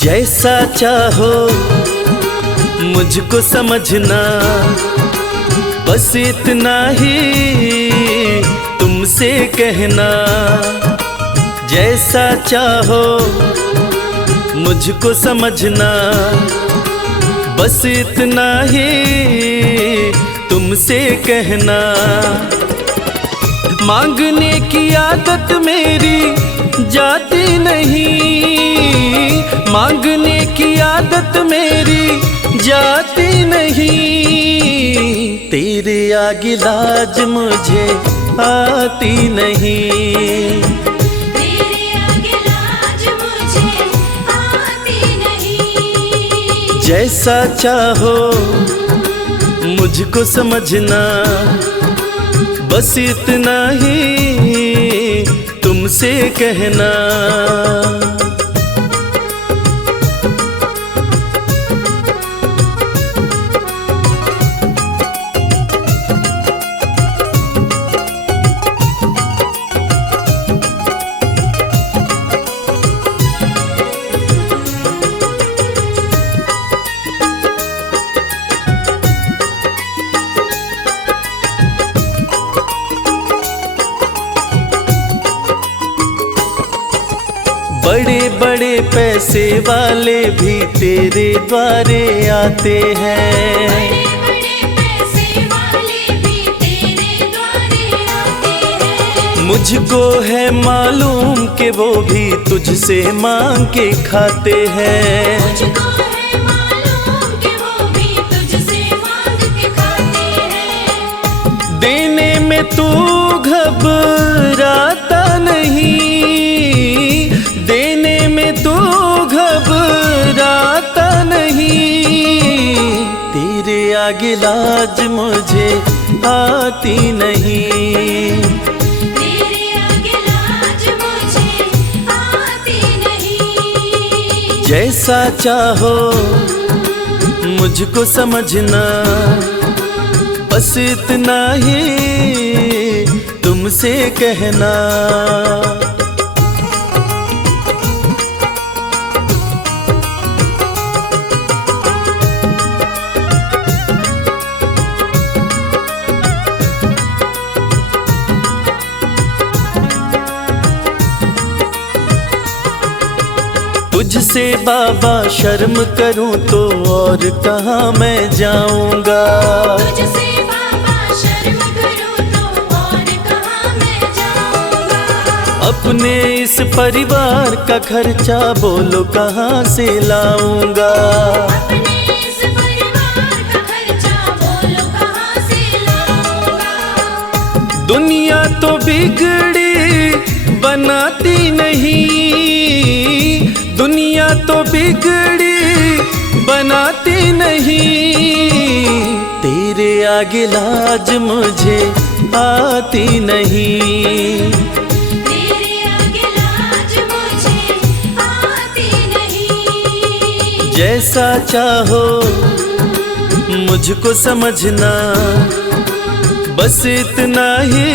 जैसा चाहो मुझको समझना, बस इतना ही तुमसे कहना। जैसा चाहो मुझको समझना, बस इतना ही तुमसे कहना। मांगने की आदत मेरी जाती नहीं, मांगने की आदत मेरी जाती नहीं। तेरे आगे लाज मुझे आती नहीं, तेरे आगे लाज मुझे आती नहीं। जैसा चाहो मुझको समझना, बस इतना ही तुमसे कहना। बड़े बड़े पैसे वाले भी तेरे द्वारे आते हैं, बड़े बड़े पैसे वाले भी तेरे द्वारे आते हैं। मुझको है मालूम कि वो भी तुझसे मांग के खाते हैं। मुझको है मालूम कि वो भी तुझसे मांग के खाते हैं। देने में तू घबराता नहीं, देने में तू घबराता नहीं। तेरे आगे लाज मुझे आती नहीं, तेरे आगे लाज मुझे आती नहीं। जैसा चाहो मुझको समझना, बस इतना ही तुमसे कहना। तुझसे बाबा शर्म करूं तो और कहाँ मैं जाऊंगा। तुझसे बाबा शर्म करूं तो और कहाँ मैं जाऊंगा। अपने इस परिवार का खर्चा बोलो कहाँ से लाऊंगा। अपने इस परिवार का खर्चा बोलो कहाँ से लाऊंगा। दुनिया तो बिगड़ी बनाती नहीं, दुनिया तो बिगड़ी बनाती नहीं। तेरे आगे लाज मुझे आती नहीं, तेरे आगे लाज मुझे आती नहीं। जैसा चाहो मुझको समझना, बस इतना ही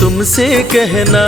तुमसे कहना।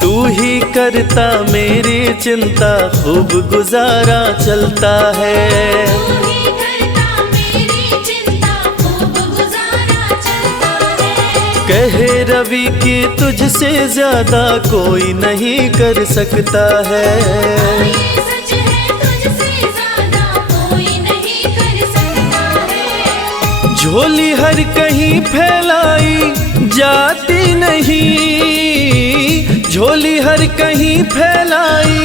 तू ही करता मेरी चिंता, खूब गुजारा चलता है। तू ही करता मेरी चिंता, खूब गुजारा चलता है। कहे रवि कि तुझसे ज्यादा कोई नहीं कर सकता है। ये सच है, तुझसे ज्यादा कोई नहीं कर सकता है। झोली हर कहीं फैलाई जाती नहीं, झोली हर कहीं फैलाई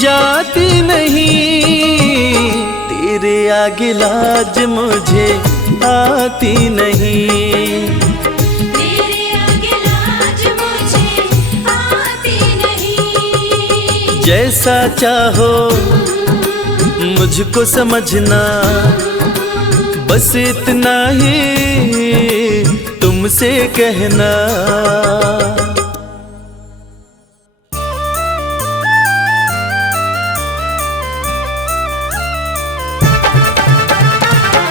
जाती नहीं, तेरे आगे लाज मुझे आती नहीं। तेरे आगे लाज मुझे आती नहीं। जैसा चाहो मुझको समझना, बस इतना ही तुमसे कहना।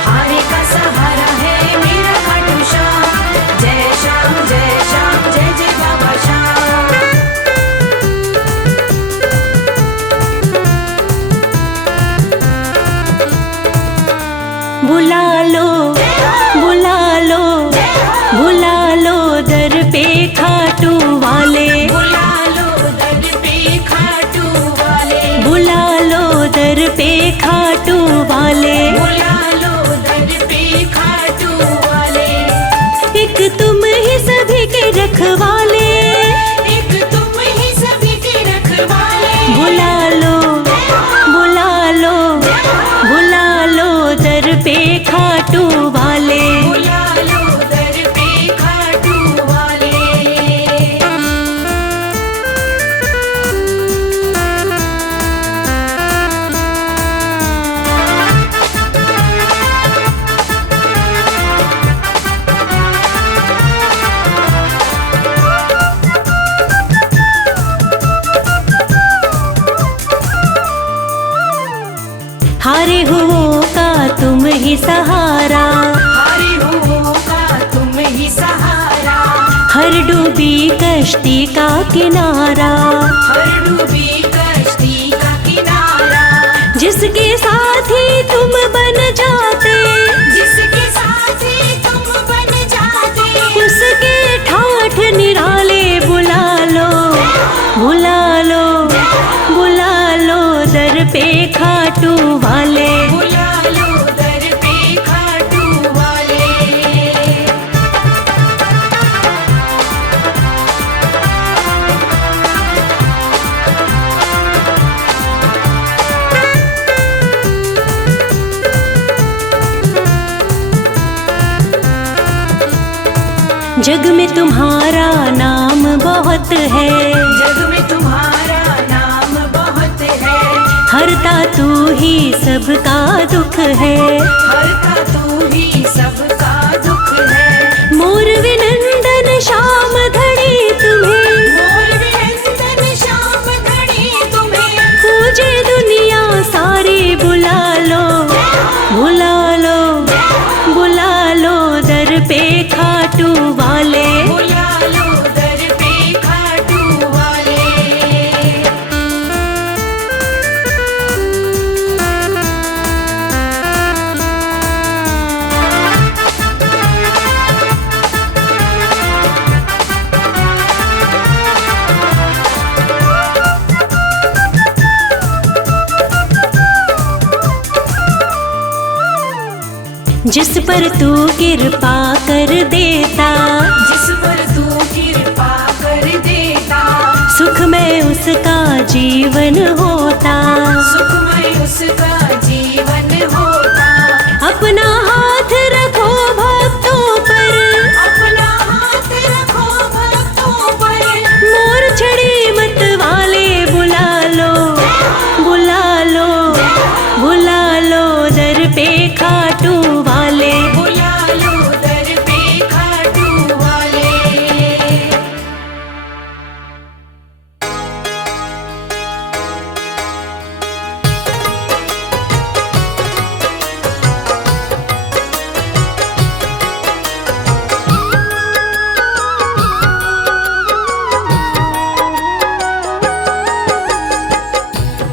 हारे का सहारा है मेरा खाटू श्याम, जय श्याम जय श्याम जय जय बाबा श्याम। बुला लो बुला लो बुला लो दर पे खाटू वाले, बुला लो दर पे खाटू वाले, बुला लो दर पे खाटू वाले। बुला लो दर पे खाटू वाले। एक तुम ही सभी के रखवाले, एक तुम ही सभी के रखवाले। बुला लो बुला लो बुला लो दर पे खाटू वाले। बुला लो दर पे खाटू वाले। हारे हुओं का तुम ही सहारा, हारे हुओं का तुम ही सहारा, हर डूबी कश्ती का किनारा, हर डूबी कश्ती का किनारा। जिसके साथी तुम बन जाते, जिसके साथी तुम बन जाते, उसके ठाठ निराले। बुला लो बुला लो बुला लो दर पे खाटू वाले। बुला लो दर पे खाटू वाले। जग में तुम्हारा नाम बहुत है, जग में तुम्हारा नाम बहुत है, हरता तू ही सबका दुख है। हरता तू ही सबका दुख है। मोर विनंदन श्याम धड़ी तुम्हें, मोर विनंदन श्याम धड़ी तुम्हें, पूजे दुनिया सारी। बुला लो बुला लो बुला लो दर पे खाटू वाले। बुला लो दर पे खाटू वाले। जिस पर तू कृपा कर देता, जिस पर तू कृपा कर देता, सुखमय उसका जीवन होता। सुखमय उसका जीवन होता। अपना हाथ रखो भक्तों पर, अपना हाथ रखो भक्तों पर, मोर छड़ी मत वाले। बुला लो बुला लो बुला लो दर पे खाटू वाले। बुला लो दर पे खाटू वाले।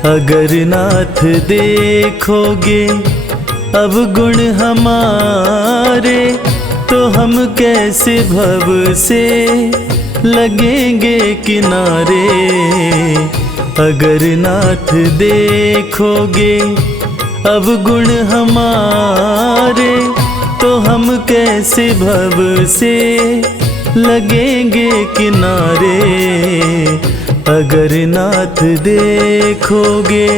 अगर नाथ देखोगे अब गुण हमारे, तो हम कैसे भव से लगेंगे किनारे। अगर नाथ देखोगे अब गुण हमारे, तो हम कैसे भव से लगेंगे किनारे अगर नाथ देखोगे।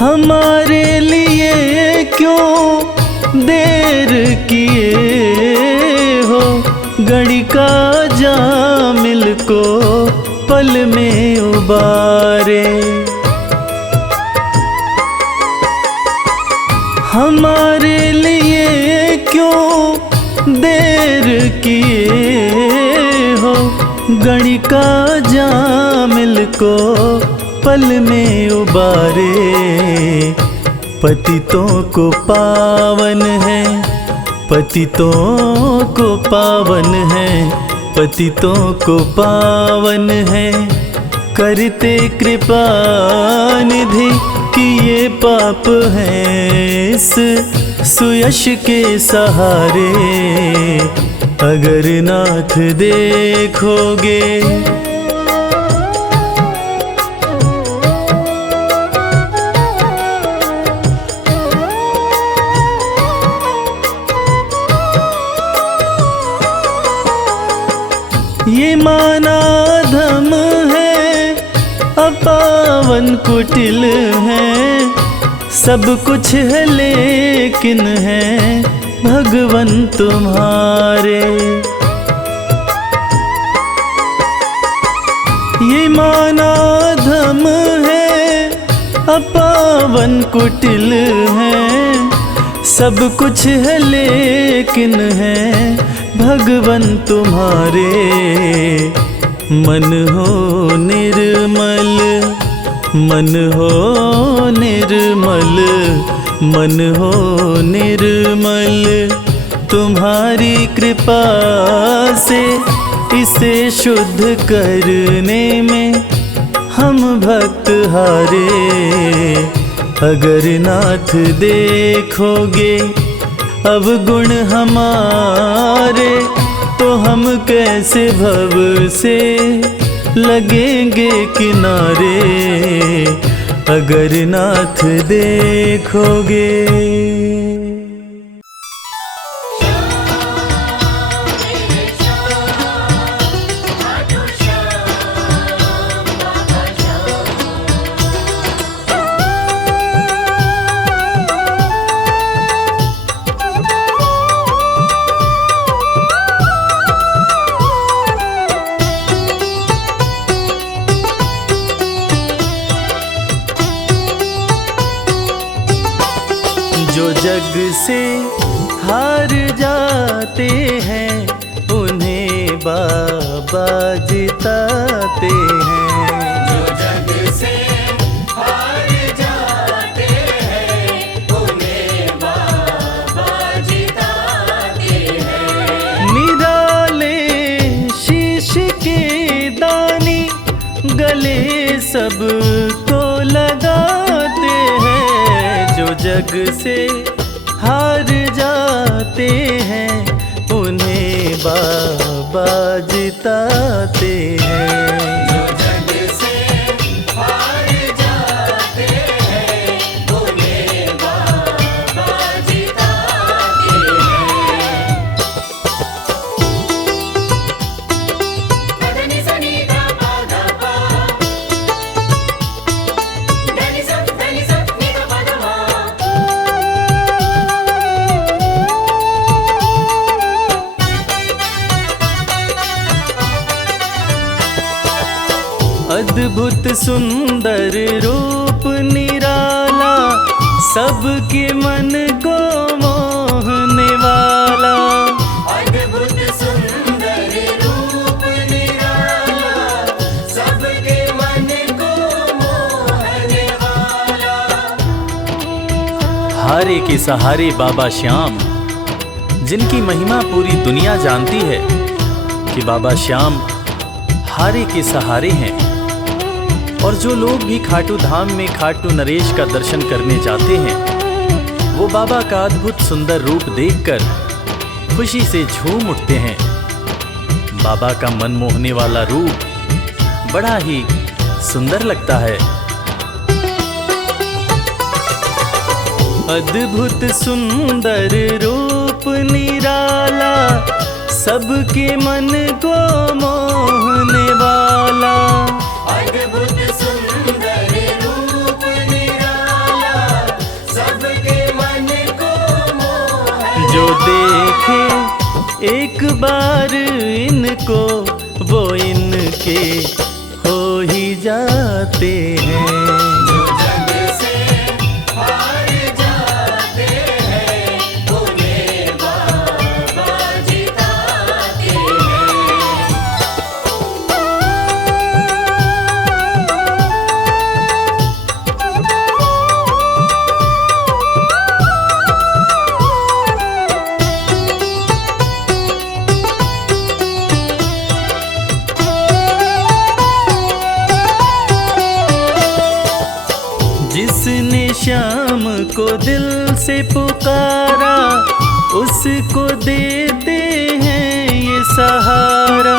हमारे लिए क्यों देर किए हो, घड़ी का जामिल को पल में उबारे। हमारे लिए क्यों देर किए हो, घड़ी का जामिल को पल में उबारे। पतितों को पावन है, पतितों को पावन है, पतितों को पावन है, करते कृपा निधि कि ये पाप हैं इस सुयश के सहारे अगर नाथ देखोगे। ये माना धम है, अपावन कुटिल है, सब कुछ है लेकिन है भगवन तुम्हारे। ये माना धम है, अपावन कुटिल है, सब कुछ है लेकिन है भगवन तुम्हारे। मन हो निर्मल, मन हो निर्मल, मन हो निर्मल, तुम्हारी कृपा से इसे शुद्ध करने में हम भक्त हारे अगर नाथ देखोगे। अब गुण हमारे तो हम कैसे भव से लगेंगे किनारे अगर नाथ देखोगे। जो जग से हार जाते हैं उन्हें बाबा जिताते हैं। जो जग से हार जाते हैं उन्हें बाबा जिताते हैं। निराले शीश के दानी गले सबको लगाते हैं। जो जग से हार जाते हैं उन्हें बाबा जिताते हैं। जो जग से हार जाते हैं उन्हें बाबा जिताते हैं। पदनि सनि धा पा धा पा, धनि सा नि धा पा धा मा। अद्भुत सुंदर रूप निराला, सबके मन को मोहने वाला। अद्भुत सुंदर रूप निराला, सबके मन को मोहने वाला। हारे के सहारे बाबा श्याम, जिनकी महिमा पूरी दुनिया जानती है कि बाबा श्याम हारे के सहारे हैं। और जो लोग भी खाटू धाम में खाटू नरेश का दर्शन करने जाते हैं, वो बाबा का अद्भुत सुंदर रूप देखकर खुशी से झूम उठते हैं। बाबा का मन मोहने वाला रूप बड़ा ही सुंदर लगता है। अद्भुत सुंदर रूप निराला, सबके मन को मोहने वाला। अद्भुत सुंदर रूप निराला, सबके मन को मोहने जो देखे एक बार इनको, वो इनके हो ही जाते हैं। जो जग से हार जाते हैं, उन्हें बाबा जिताते हैं। जिसने श्याम को दिल से पुकारा, उसको देते हैं ये सहारा।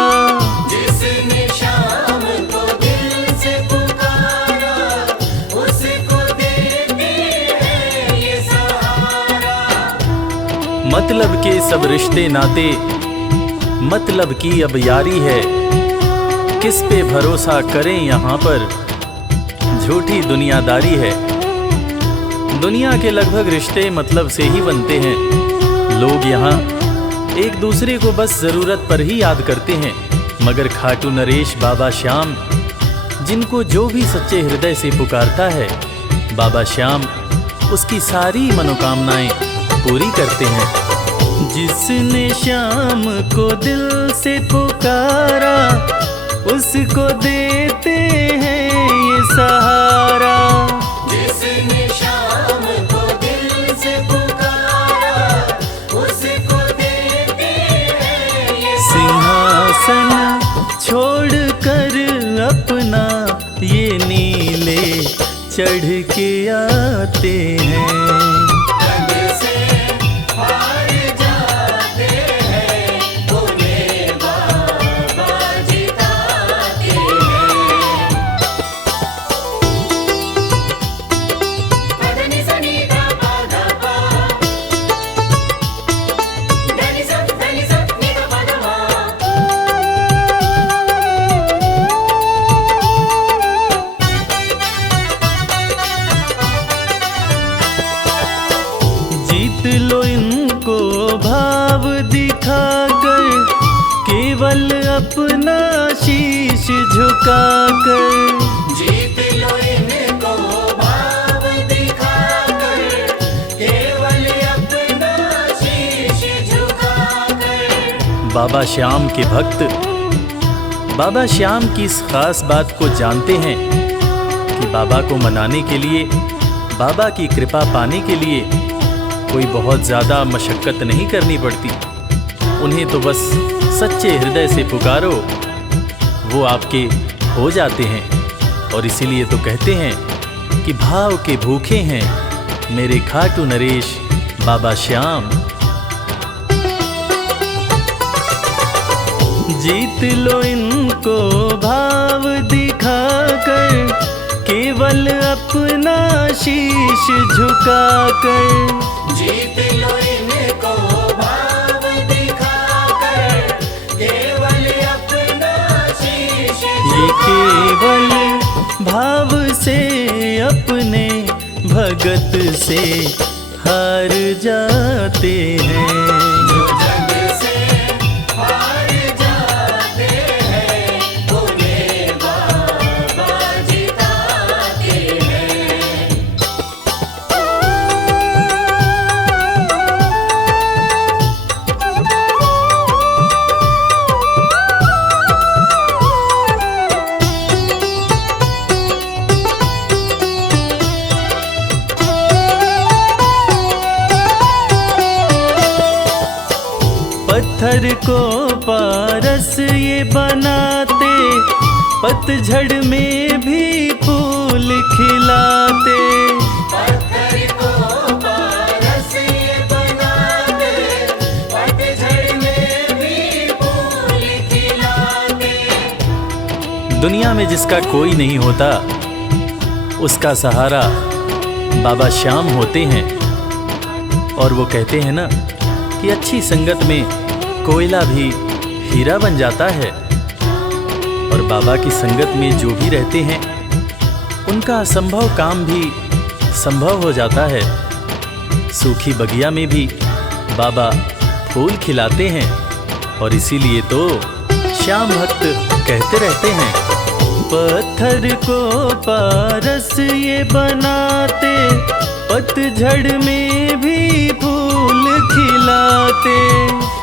जिसने शाम को दिल से पुकारा, उसको देते हैं ये सहारा। मतलब के सब रिश्ते नाते, मतलब की अब यारी है। किस पे भरोसा करें यहाँ पर, झूठी दुनियादारी है। दुनिया के लगभग रिश्ते मतलब से ही बनते हैं। लोग यहाँ एक दूसरे को बस जरूरत पर ही याद करते हैं, मगर खाटू नरेश बाबा श्याम, जिनको जो भी सच्चे हृदय से पुकारता है, बाबा श्याम उसकी सारी मनोकामनाएं पूरी करते हैं। जिसने श्याम को दिल से पुकारा, उसको देते हैं ये सहारा। जिसने शाम को दिल से पुकारा, उसको देते हैं ये सिंहासन छोड़कर अपना ये नीले चढ़ के आते हैं। जग से हार जाते हैं, उन्हें बाबा जिताते हैं। पदनि सनि धा पा धा पा, धनि सा नि धा पा धा मा। जीत लो इनको भाव दिखाकर, केवल अपना शीश झुकाकर। जीत लो इनको भाव दिखाकर, केवल अपना शीश झुकाकर। बाबा श्याम के भक्त बाबा श्याम की इस खास बात को जानते हैं कि बाबा को मनाने के लिए, बाबा की कृपा पाने के लिए कोई बहुत ज़्यादा मशक्क़त नहीं करनी पड़ती। उन्हें तो बस सच्चे हृदय से पुकारो, वो आपके हो जाते हैं। और इसीलिए तो कहते हैं कि भाव के भूखे हैं मेरे खाटू नरेश बाबा श्याम। जीत लो इनको भाव दिखाकर, केवल अपना शीश झुकाकर। जीत लो इनको भाव दिखाकर, केवल अपना शीश ये केवल भाव से अपने भगत से हार जाते हैं। जो जग से हार जाते हैं, उन्हें बाबा जिताते हैं। पत्थर को पारस ये बनाते, पतझड़ में भी फूल खिलाते। पत्थर को पारस ये बनाते, पतझड़ में भी फूल खिलाते। दुनिया में जिसका कोई नहीं होता, उसका सहारा बाबा श्याम होते हैं। और वो कहते हैं ना कि अच्छी संगत में कोयला भी हीरा बन जाता है। और बाबा की संगत में जो भी रहते हैं, उनका असंभव काम भी संभव हो जाता है। सूखी बगिया में भी बाबा फूल खिलाते हैं। और इसीलिए तो श्याम भक्त कहते रहते हैं, पत्थर को पारस ये बनाते, पतझड़ में भी फूल खिलाते।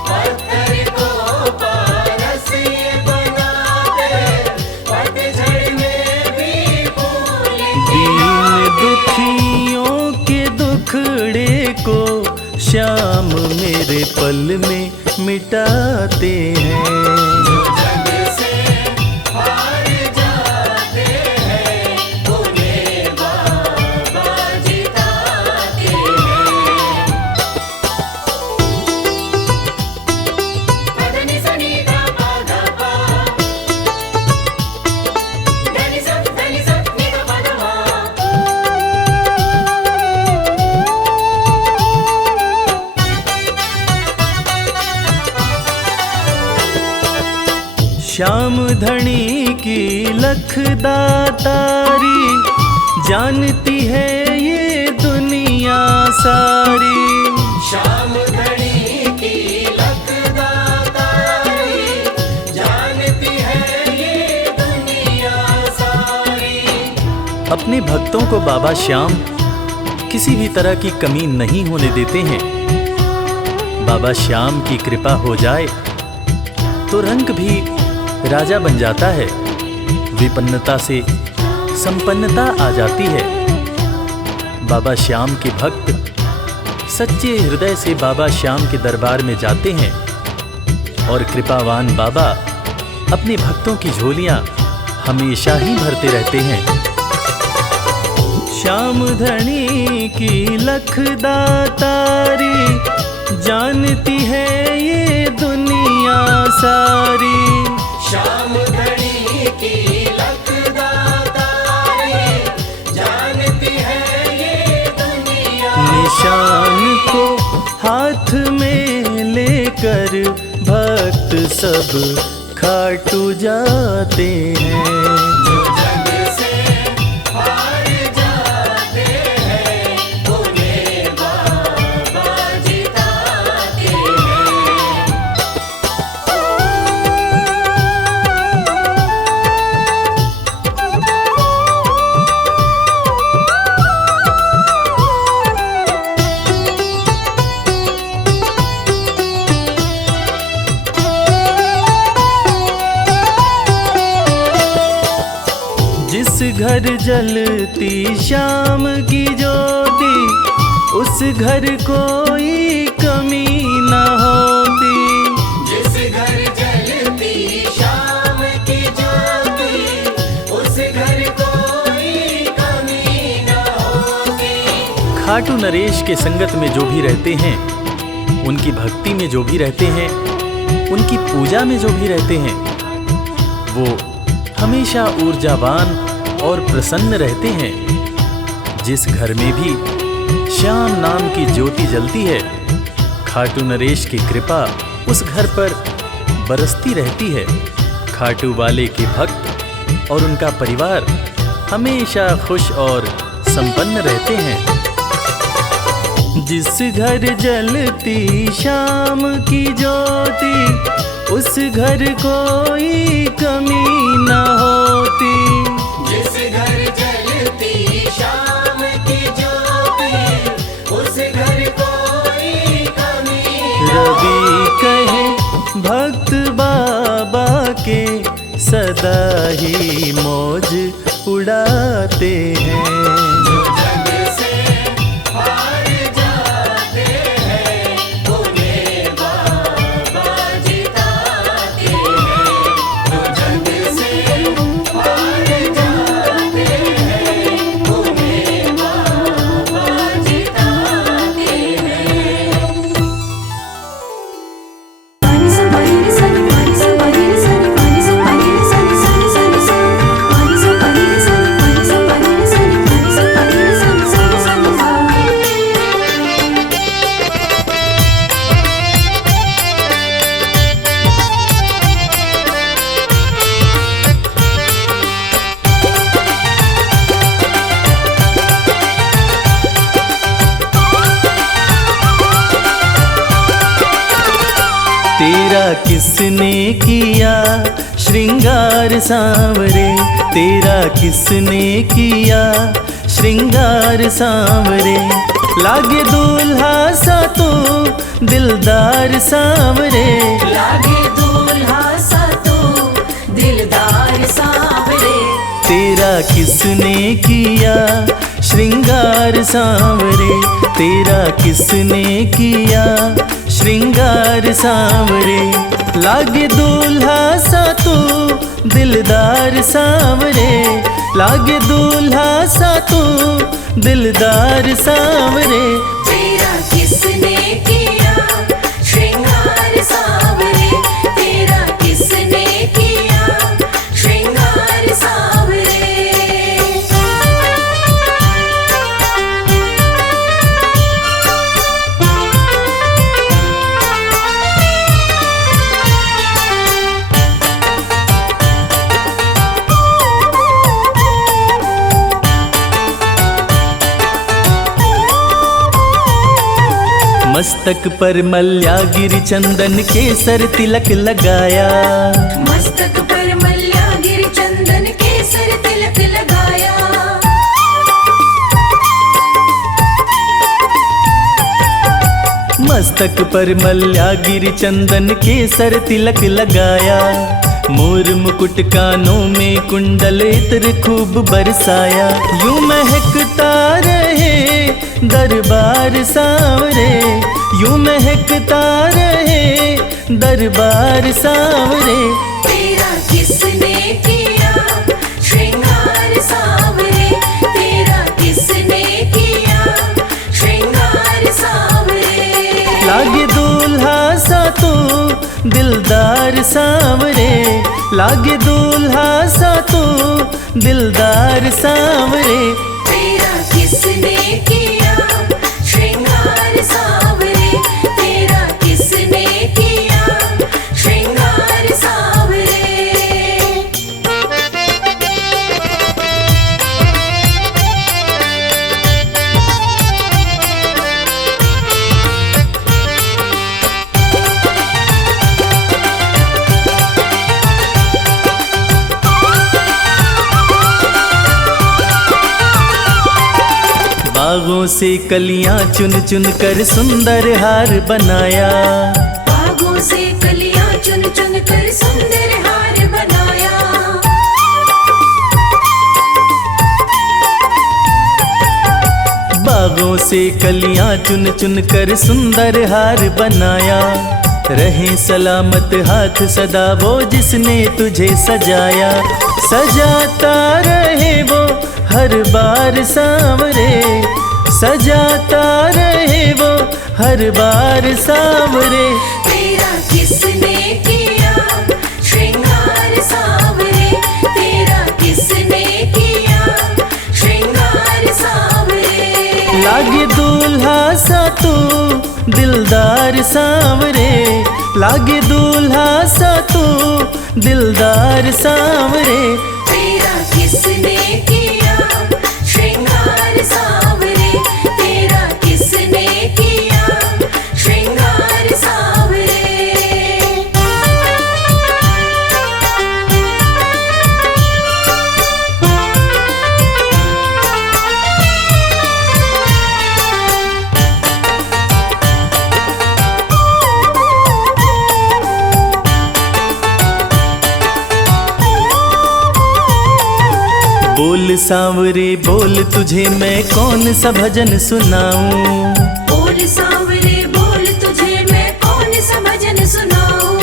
पत्थर को पारस ये बनाते, पतझड़ में भी फूल दीन दुखियों के दुखड़े को श्याम मेरे पल में मिटाते हैं। श्याम धनी की लखदातारी, जानती है ये दुनिया सारी। श्याम धनी की लखदातारी, जानती है ये दुनिया सारी। अपने भक्तों को बाबा श्याम किसी भी तरह की कमी नहीं होने देते हैं। बाबा श्याम की कृपा हो जाए तो रंग भी राजा बन जाता है। विपन्नता से संपन्नता आ जाती है। बाबा श्याम के भक्त सच्चे हृदय से बाबा श्याम के दरबार में जाते हैं और कृपावान बाबा अपने भक्तों की झोलियां हमेशा ही भरते रहते हैं। श्याम धनी की लखदातारी, जानती है ये दुनिया सारी। श्याम धनी की लखदातारी, जानती है ये दुनिया। निशान को हाथ में लेकर भक्त सब खाटू जाते हैं। जो जग से हार जाते हैं, उन्हें बाबा जिताते हैं। जिस घर जलती श्याम की ज्योति, उस घर कोई कमी न होती। जिस घर जलती श्याम की ज्योति, उस घर कोई कमी न होती। खाटू नरेश के संगत में जो भी रहते हैं, उनकी भक्ति में जो भी रहते हैं, उनकी पूजा में जो भी रहते हैं, वो हमेशा ऊर्जावान और प्रसन्न रहते हैं। जिस घर में भी श्याम नाम की ज्योति जलती है, खाटू नरेश की कृपा उस घर पर बरसती रहती है। खाटू वाले के भक्त और उनका परिवार हमेशा खुश और संपन्न रहते हैं। जिस घर जलती श्याम की ज्योति, उस घर कोई कमी न होती। जिस घर जलती श्याम की ज्योति, उस घर कोई कमी न रवि कहे भक्त बाबा के, सदा ही मौज उड़ाते हैं। जो जग से हार जाते हैं, उन्हें बाबा जिताते हैं। जो जग से हार जाते हैं, उन्हें बाबा जिताते हैं। पानी सा पानी रे सा, पानी सा पानी रे सा, पानी सा पानी रे सा, सा सा सा। किसने किया श्रृंगार सांवरे, तेरा किसने किया श्रृंगार सांवरे। लागे दूल्हा सा तू दिलदार सांवरे, लागे दूल्हा सा तू दिलदार सांवरे। तेरा किसने किया श्रृंगार सांवरे, तेरा किसने किया श्रृंगार सांवरे। लागे दूल्हा सा तू दिलदार सांवरे, लागे दूल्हा सा तू दिलदार सांवरे। तेरा किसने किया श्रृंगार सांवरे, तेरा किसने किया श्रृंगार सांवरे। मस्तक पर मल्यागिरी चंदन केसर तिलक लगाया, मस्तक पर मल्यागिरी चंदन केसर तिलक लगाया। मस्तक पर मल्यागिरी चंदन केसर तिलक लगाया। मोर मुकुट कानों में कुंडल इत्र खूब बरसाया। यूं महकता रहे दरबार सांवरे, यूं महकता रहे दरबार सांवरे। तेरा किसने किया श्रृंगार सांवरे, तेरा किसने किया श्रृंगार सांवरे। लागे दूल्हा सा तू दिलदार सांवरे, लागे दूल्हा सा तू दिलदार सांवरे। तेरा किसने किया श्रृंगार सांवरे, तेरा किसने किया श्रृंगार सांवरे। बागों से कलियां चुन चुन कर सुंदर हार बनाया, बागों से कलियां चुन चुन कर सुंदर हार बनाया। बागों से कलियां चुन चुन कर सुंदर हार बनाया। रहे सलामत हाथ सदा वो जिसने तुझे सजाया, सजाता रहे वो हर बार सांवरे, सजाता रहे वो हर बार सांवरे। तेरा किसने किया श्रृंगार सांवरे, तेरा किसने किया श्रृंगार सांवरे। लागे दूल्हा सा तू दिलदार सांवरे, लागे दूल्हा सा तू दिलदार सांवरे। तेरा किसने किया श्रृंगार सांवरे, तेरा किसने किया श्रृंगार सांवरे। बोल सांवरे बोल तुझे मैं कौन सा भजन सुनाऊं, बोल सांवरे बोल तुझे मैं कौन सा भजन सुनाऊं।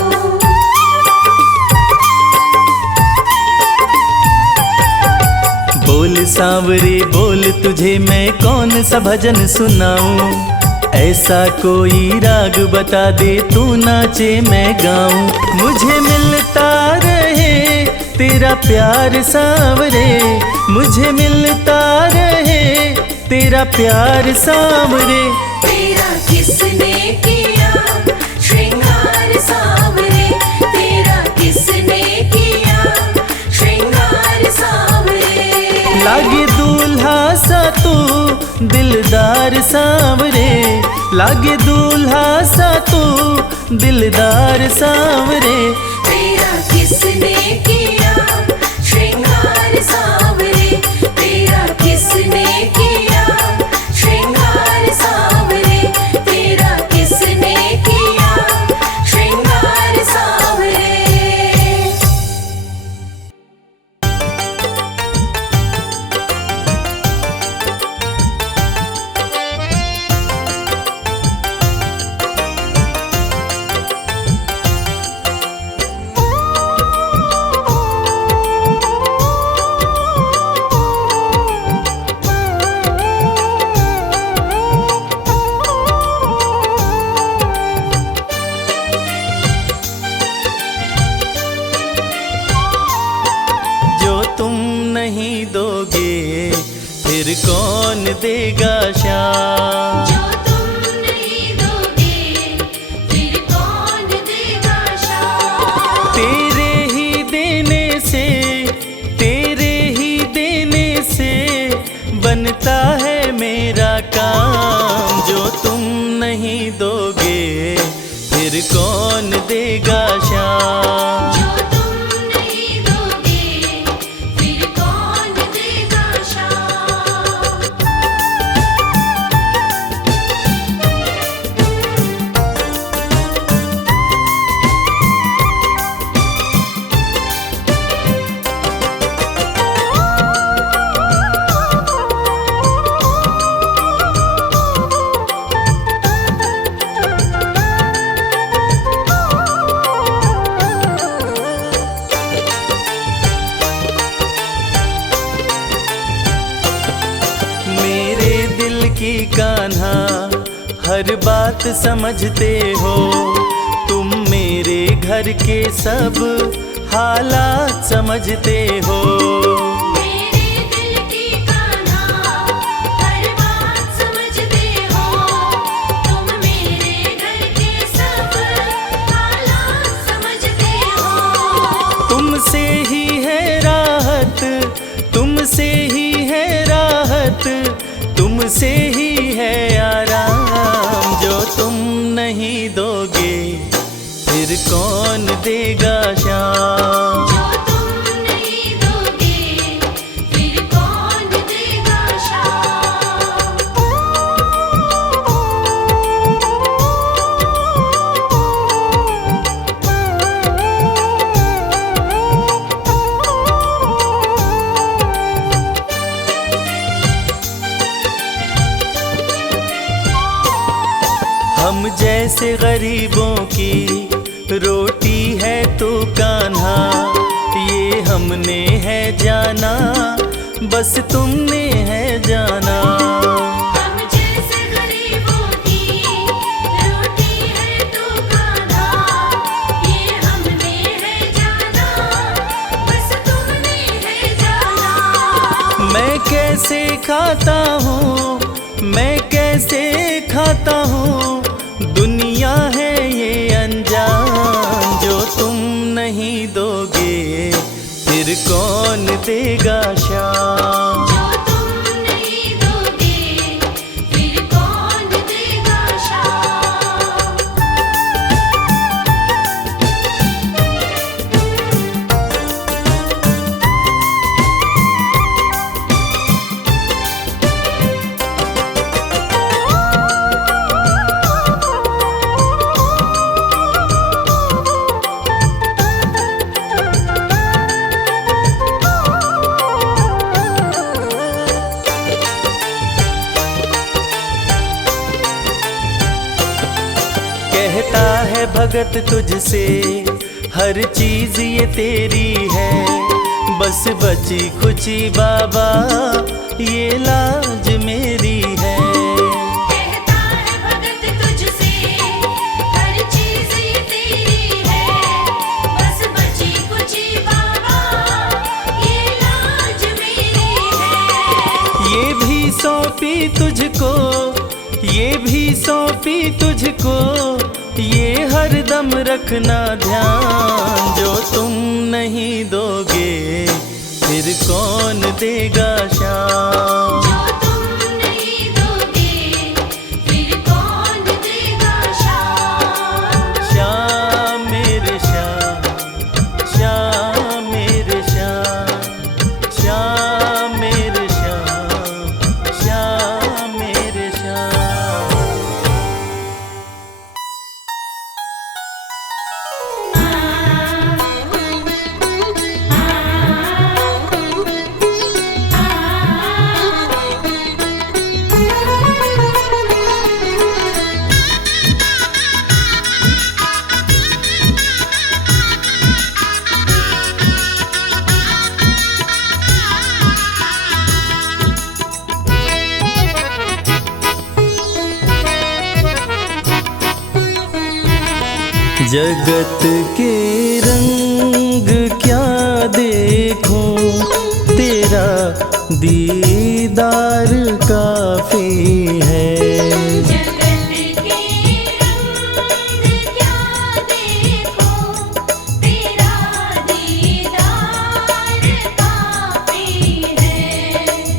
बोल सांवरे बोल तुझे मैं कौन सा भजन सुनाऊं। ऐसा कोई राग बता दे तू नाचे मैं गाऊं। मुझे मिलता रहे तेरा प्यार सांवरे, मुझे मिलता रहे तेरा प्यार सांवरे। तेरा किसने किया श्रृंगार सांवरे, तेरा किसने किया श्रृंगार सांवरे। लागे दूल्हा सा तू दिलदार सांवरे, लागे दूल्हा सा तू दिलदार सांवरे। तेरा किसने किया श्रृंगार सांवरे, तेरा किसने किया श्रृंगार सांवरे, तेरा किसने किया श्रृंगार सांवरे। फिर कौन देगा श्याम। जो तुम नहीं दोगे फिर कौन देगा श्याम। तेरे ही देने से, तेरे ही देने से बनता है मेरा काम। जो तुम नहीं दोगे फिर कौन देगा श्याम। जो तुम नहीं दोगे फिर कौन देगा श्याम। की कान्हा हर बात समझते हो, तुम मेरे घर के सब हालात समझते हो। मेरे दिल की कान्हा हर बात समझते हो, तुम मेरे घर के सब हालात समझते हो। तुमसे ही है राहत, तुमसे ही है राहत, तुमसे ही है आराम। जो तुम नहीं दोगे फिर कौन देगा श्याम। जो तुम नहीं दोगे फिर कौन देगा श्याम। हम जैसे गरीबों की रोटी है तो कान्हा, ये हमने है जाना बस तुमने है जाना। हम जैसे गरीबों की रोटी है तो कान्हा, ये हमने है जाना बस तुमने है जाना। मैं कैसे खाता हूँ, मैं कैसे खाता हूँ, दुनिया है ये अनजान। जो तुम नहीं दोगे फिर कौन देगा श्याम। जो तुम नहीं दोगे फिर कौन देगा श्याम। कहता है भगत तुझसे हर चीज ये तेरी है, बस बची खुची बाबा ये लाज मेरी है। कहता है भगत तुझसे हर चीज ये तेरी है, बस बची कुची बाबा ये लाज मेरी है। ये भी सौंपी तुझको, ये भी सौंपी तुझको, ये हर दम रखना ध्यान। जो तुम नहीं दोगे फिर कौन देगा श्याम। जो तुम नहीं दोगे फिर कौन देगा श्याम। जगत के रंग क्या देखूं, तेरा दीदार काफी है। जगत के रंग क्या देखूं, तेरा दीदार काफी है।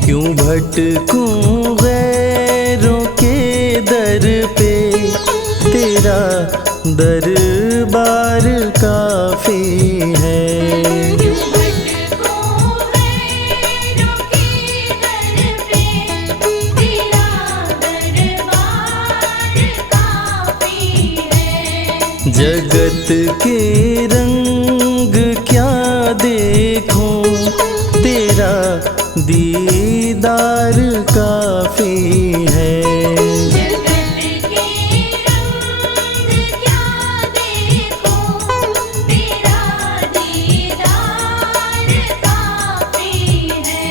क्यों भटकूं गैरों के दर पे, तेरा दरबार काफी है। क्यों भटकूं गैरों के दर पे, तेरा दरबार काफी है। जगत के रंग क्या देखूं, तेरा दीदार काफी है। जगत के रंग क्या देखूं, तेरा दीदार काफी है।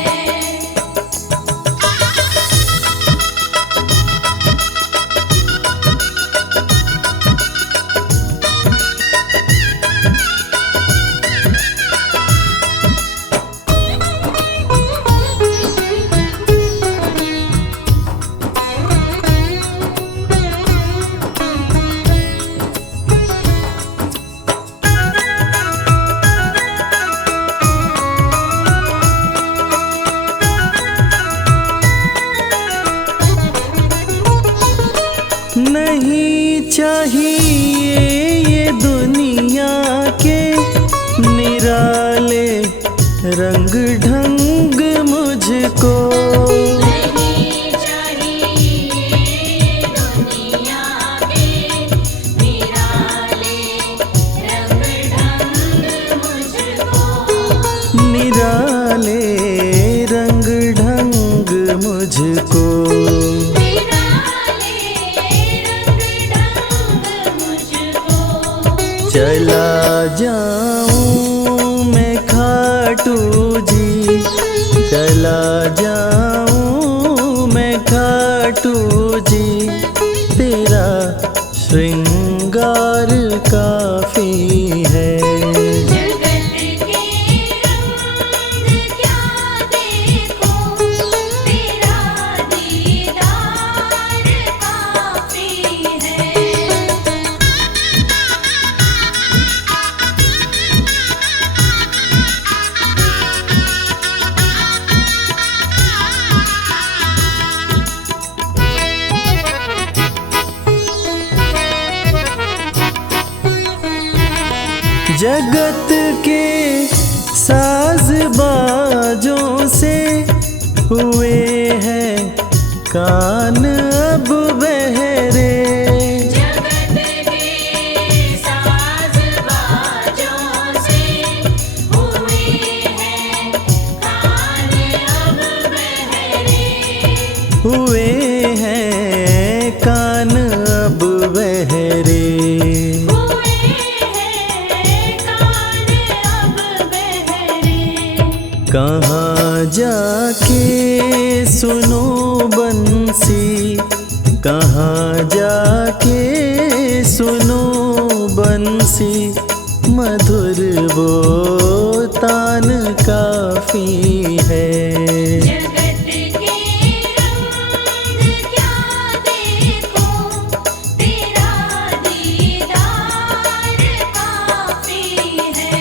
नहीं चाहिए ये दुनिया के निराले रंग ढंग मुझको। नहीं चाहिए दुनिया के निराले रंग ढंग मुझको। निराले रंग ढंग मुझको। चला जाऊं मैं खाटू जी, चला जाऊं मैं खाटू जी, तेरा श्रृंगार काफी है। जगत के रंग क्या देखूं, तेरा दीदार काफी है। जगत के साज बाजों से हुए हैं कान अब बहरे। जगत के साज बाजों से हुए हैं कान अब बहरे। हुए हैं कान अब बहरे। हुए हैं कान अब बहरे। कहाँ जाके सुनो बंसी, कहाँ जाके सुनो बंसी, मधुर वो तान काफी है। जगत के रंग क्या देखूं, तेरा दीदार काफी है।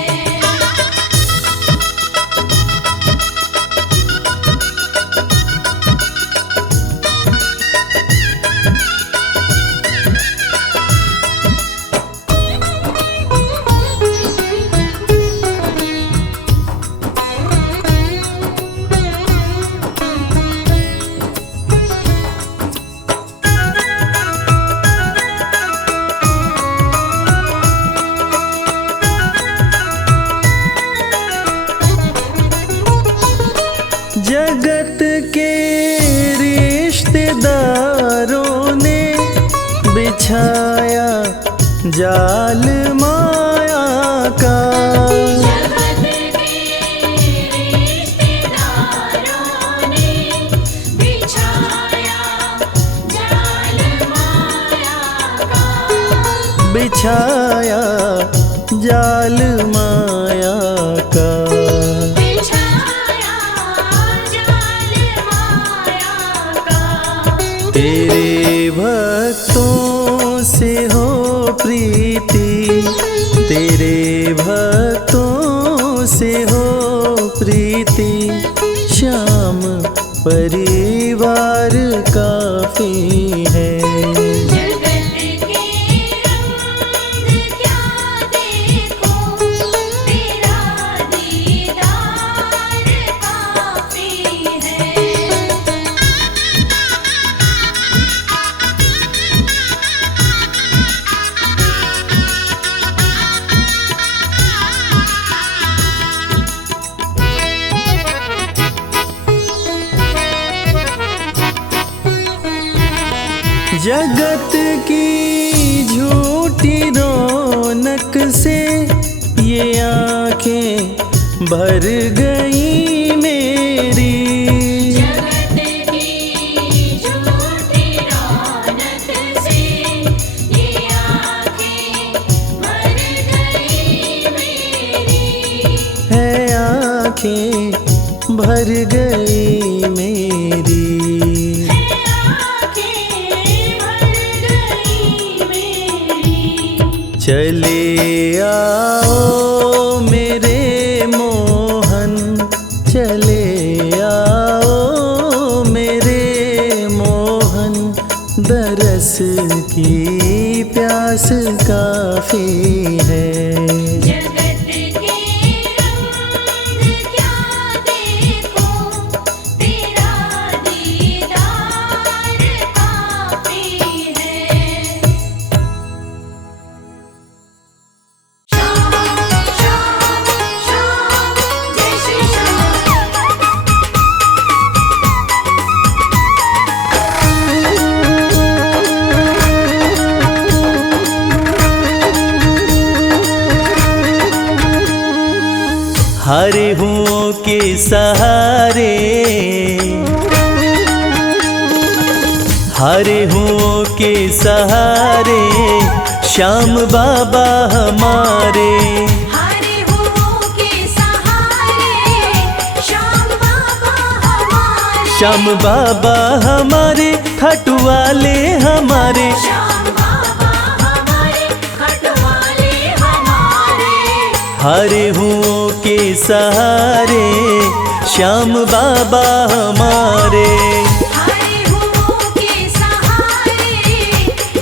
जगत के रिश्तेदारों ने बिछाया जाल माया का। जगत के रिश्तेदारों ने बिछाया जाल माया का। बिछाया से हो प्रीति, श्याम परिवार काफी है। जगत के रंग क्या देखो, तेरा दीदार काफी है। जगत की झूठी रौनक से ये आंखें भर गई मेरी। जगत की झूठी रौनक से ये आँखें भर गई मेरी। है आंखें भर गई मेरी। चले आओ मेरे मोहन, चले आओ मेरे मोहन, दरस की प्यास काफी है। जगत के रंग क्या देखो, तेरा दीदार काफी है। श्याम श्याम श्याम जय श्री श्याम। हरे हुओं के सहारे, हरे हुओं के सहारे, श्याम बाबा हमारे। हरे हुओं के सहारे, श्याम बाबा हमारे। श्याम बाबा हमारे, खाटू वाले हमारे। श्याम बाबा हमारे, खटवाले हमारे। हरे हुओं के सहारे, श्याम बाबा हमारे। हरे हुओं के सहारे,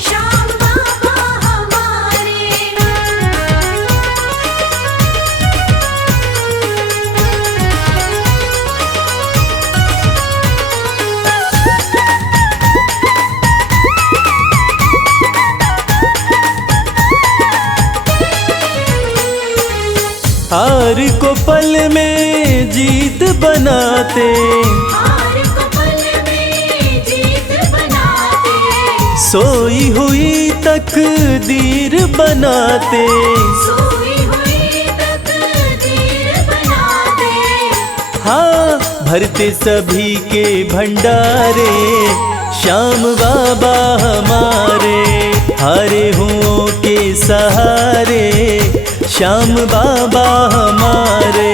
श्याम बाबा हमारे। हार को पल में जीत बनाते, हार को पल में जीत बनाते। सोई हुई तकदीर बनाते। सोई हुई तकदीर बनाते। हाँ, भरते सभी के भंडारे, श्याम बाबा हमारे। हरे हुओं के सहारे, श्याम बाबा हमारे।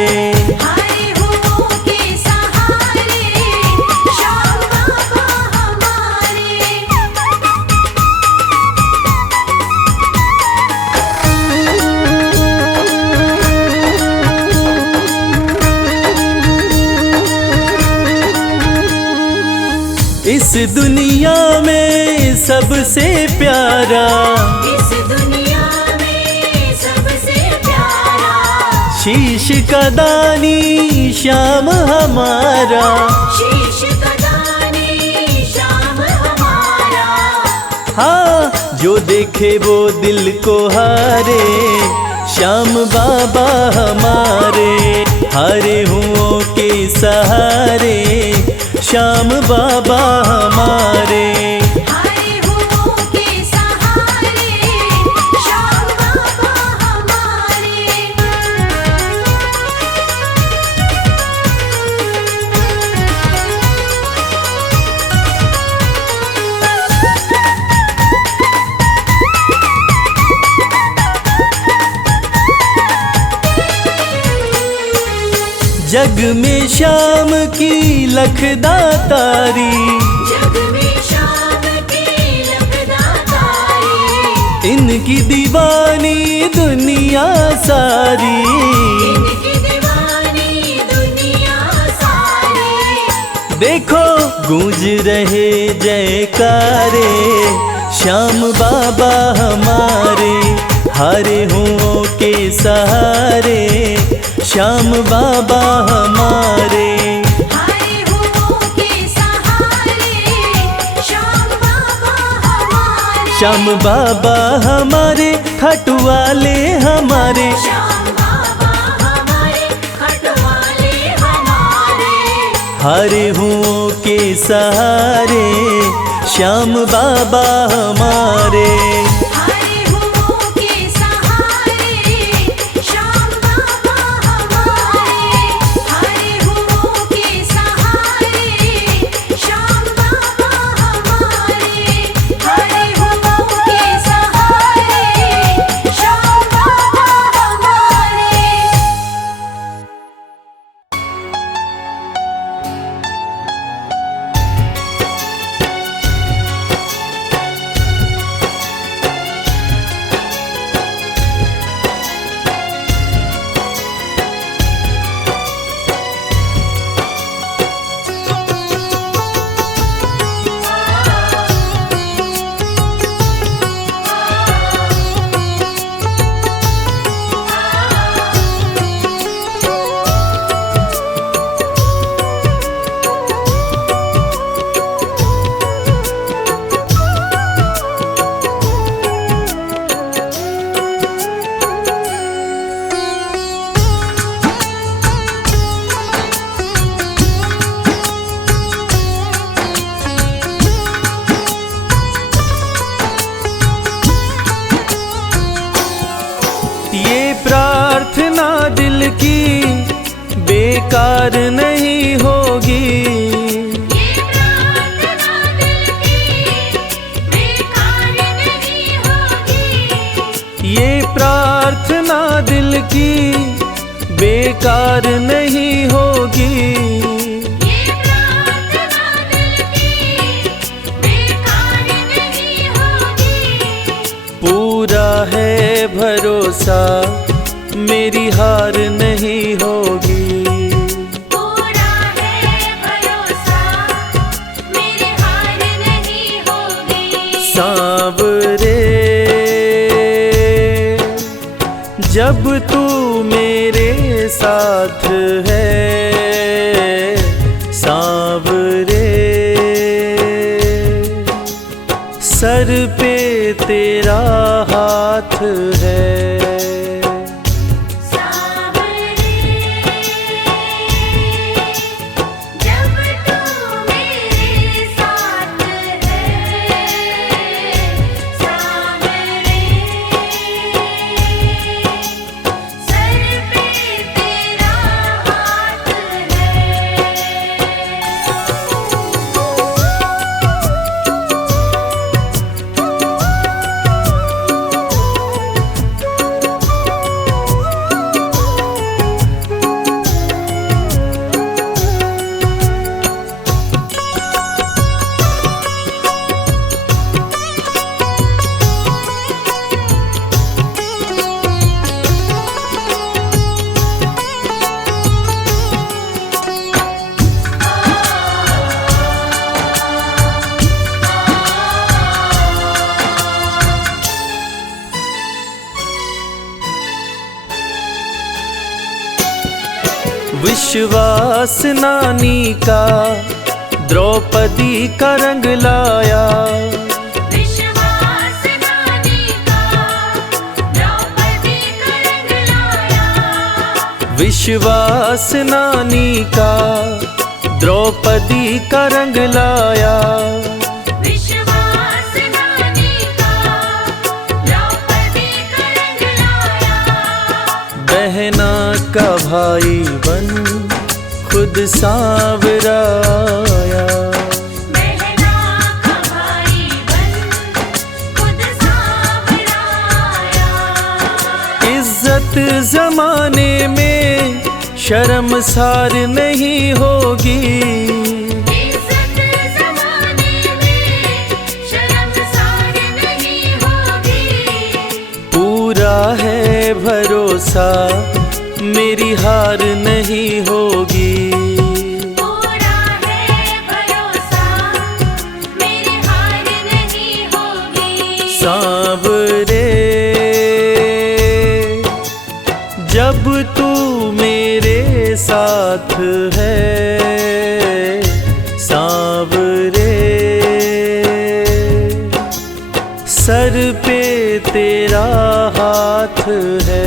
हरे हुओं के सहारे, श्याम बाबा हमारे। इस दुनिया में सबसे प्यारा, इस दुनिया में सबसे प्यारा, शीश का दानी श्याम हमारा। शीश का दानी श्याम हमारा। हाँ, जो देखे वो दिल को हारे, श्याम बाबा हमारे। हरे हुओं के सहारे, श्याम बाबा हमारे। हरे हुओं के सहारे, श्याम बाबा हमारे। जग में श्याम की लखदातारी, जग में श्याम की लखदातारी। इनकी दीवानी दुनिया सारी। इनकी दीवानी गूंज रहे जयकारे, श्याम बाबा हमारे हारे हुओं के सहारे, श्याम बाबा हमारे। हारे हुओं के सहारे, श्याम बाबा हमारे। श्याम बाबा हमारे, खाटू वाले हमारे, श्याम बाबा हमारे, खटवाले हमारे। हारे हुओं के सहारे, श्याम बाबा हमारे। हारे हुओं के सहारे, श्याम बाबा हमारे। हारे हुओं के सहारे, श्याम बाबा हमारे। हारे हुओं के सहारे, श्याम बाबा हमारे। ये प्रार्थना दिल की बेकार नहीं होगी, ये प्रार्थना दिल की बेकार नहीं होगी। ये प्रार्थना दिल की बेकार नहीं होगी। ये प्रार्थना दिल की बेकार नहीं होगी। पूरा है भरोसा मेरी हार नहीं होगी। पूरा है भरोसा मेरे हार नहीं होगी। सांवरे जब तू मेरे साथ है, सांवरे सर पे तेरा हाथ है। सांवरे जब तू मेरे साथ है, सांवरे सर पे तेरा हाथ है। विश्वास नानी का द्रौपदी का रंग लाया, विश्वास नानी का द्रौपदी का रंग लाया। विश्वास नानी का द्रौपदी का रंग लाया। विश्वास नानी का द्रौपदी का रंग लाया। बहना का भाई बन खुद सांवराया, बहना का भाई बन खुद सांवराया। इज्जत जमाने में शर्मसार नहीं होगी। इज्जत ज़माने में शर्मसार नहीं होगी। पूरा है भरोसा मेरी हार नहीं होगी। पूरा है भरोसा साथ है सांवरे, सर पे तेरा हाथ है।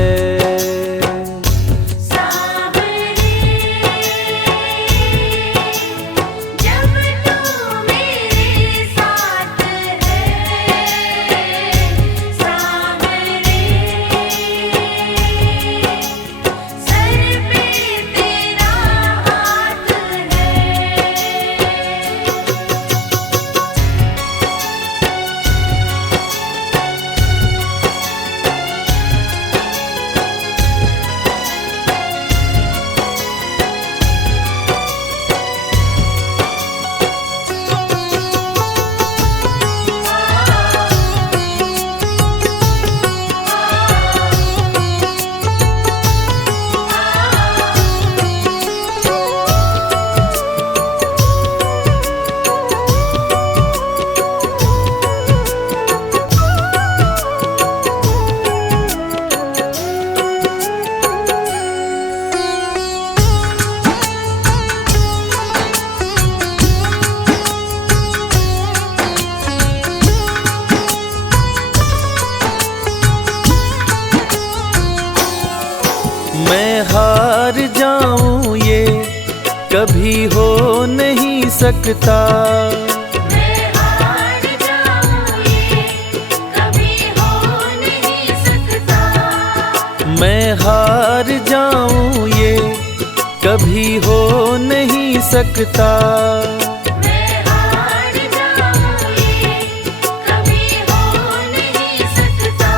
मैं हार जाऊं ये कभी हो नहीं सकता, मैं हार जाऊं ये कभी हो नहीं सकता, मैं हार जाऊं ये कभी हो नहीं सकता। मैं हार जाऊं ये कभी हो नहीं सकता।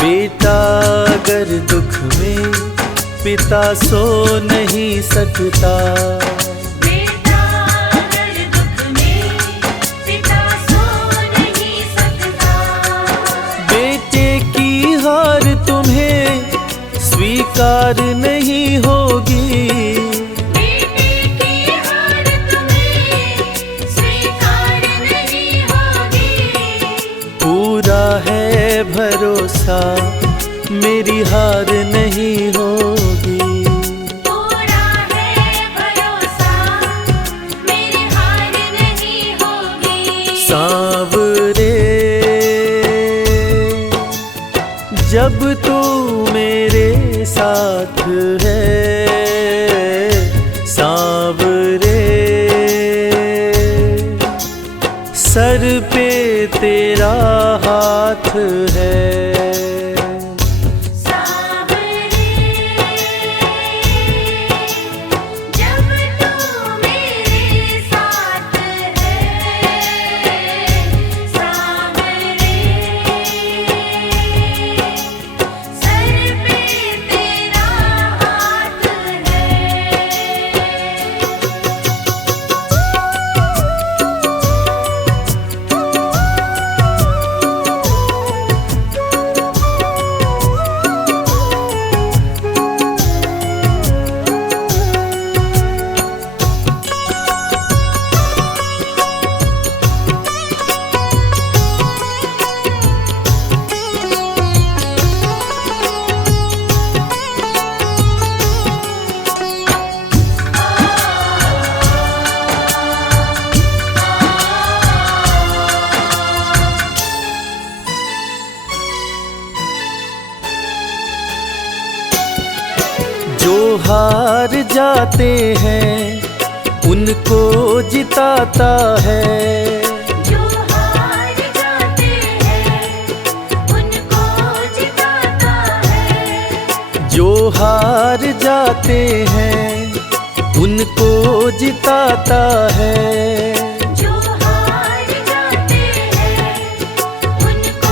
बेटा अगर दुख में पिता सो नहीं सकता, बेटा अगर दुख में पिता सो नहीं सकता, बेटे की हार तुम्हें स्वीकार नहीं होगी, बेटे की हार तुम्हें स्वीकार नहीं होगी। पूरा है भरोसा मेरी हार नहीं होगी, पूरा है भरोसा मेरी हार नहीं होगी। सांवरे जब तू मेरे साथ है सांवरे, सर पे तेरा हाथ है। जो हार जाते हैं उनको जिताता है, जो हार जाते हैं उनको जिताता है, जो हार जाते हैं उनको जिताता है, जो हार जाते हैं उनको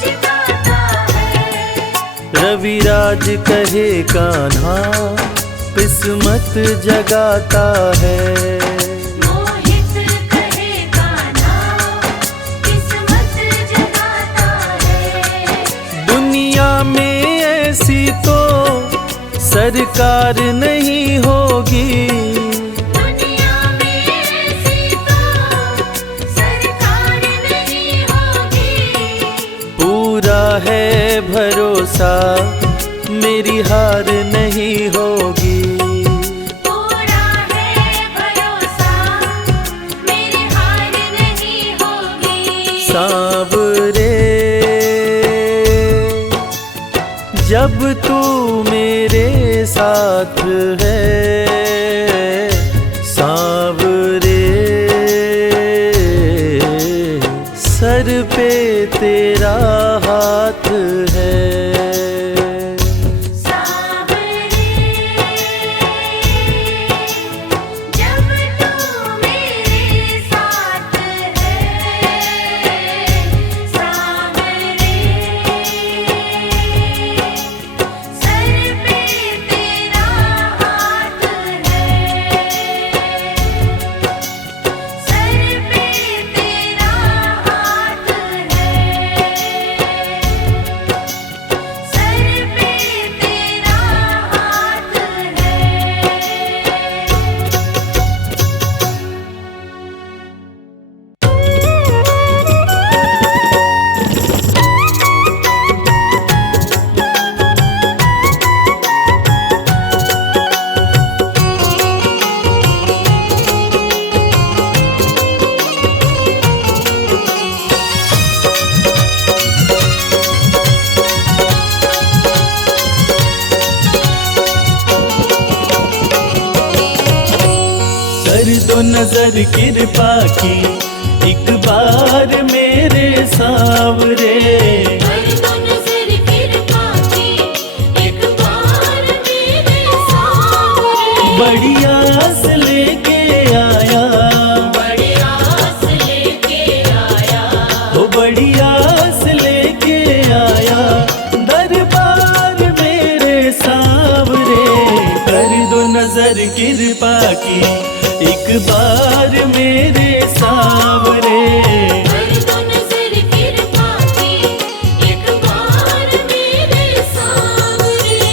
जिताता है। रविराज कहे कान्हा किस्मत जगाता है, मोहित कहे कान्हा किस्मत जगाता है। दुनिया में ऐसी तो सरकार नहीं होगी, दुनिया में ऐसी तो सरकार नहीं होगी। पूरा है भरोसा मेरी हार नहीं होगी। कर दो नजर कृपा की एक बार मेरे सावरे। कर दो नजर कृपा की एक बार मेरे सावरे। बड़ी आस लेके आया, बड़ी आस लेके आया, ओ बड़ी आस लेके आया दरबार मेरे सावरे। कर दो नजर कृपा की एक बार मेरे सावरे। कर दो नजर कृपा की एक बार मेरे सावरे।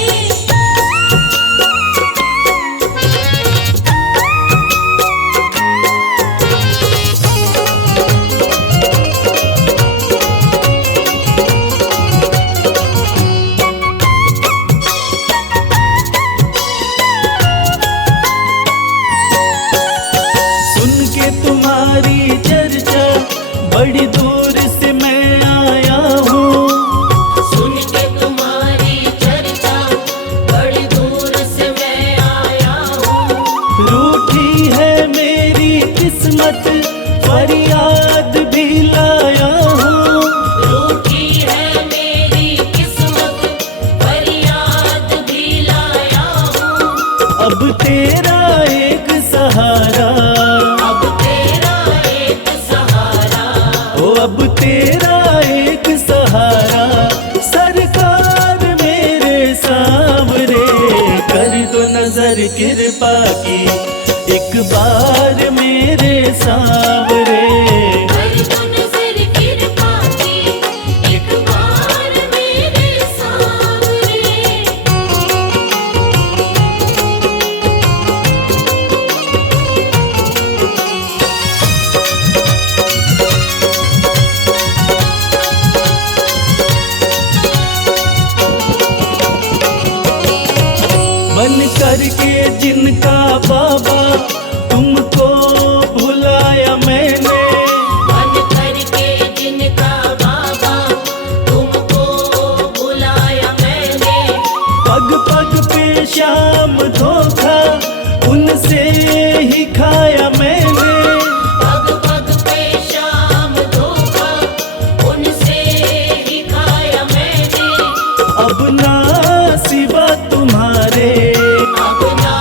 सुन के तुम्हारी चर्चा बड़ी दूर से मैं आया हूँ। सुन के तुम्हारी चर्चा बड़ी दूर से मैं आया हूँ। रूठी है मेरी किस्मत फरियाद भी लाया हूँ। रूठी है मेरी किस्मत फरियाद भी लाया हूँ। अब तेरा एक सहारा, अब तेरा एक सहारा, ओ अब तेरा एक सहारा सरकार मेरे सावरे। कर दो नजर कृपा की एक बार मेरे सावरे। कर दो नजर कृपा की एक बार मेरे सावरे। बन करके जिनका बाबा तुमको भुलाया मैंने। बन करके जिनका बाबा तुमको बुलाया मैंने। पग पग पे शाम धोखा उनसे ही खाया मैंने। पग पग पे शाम धोखा उनसे ही खाया मैंने। अब ना सिवा तुम्हारे, अब ना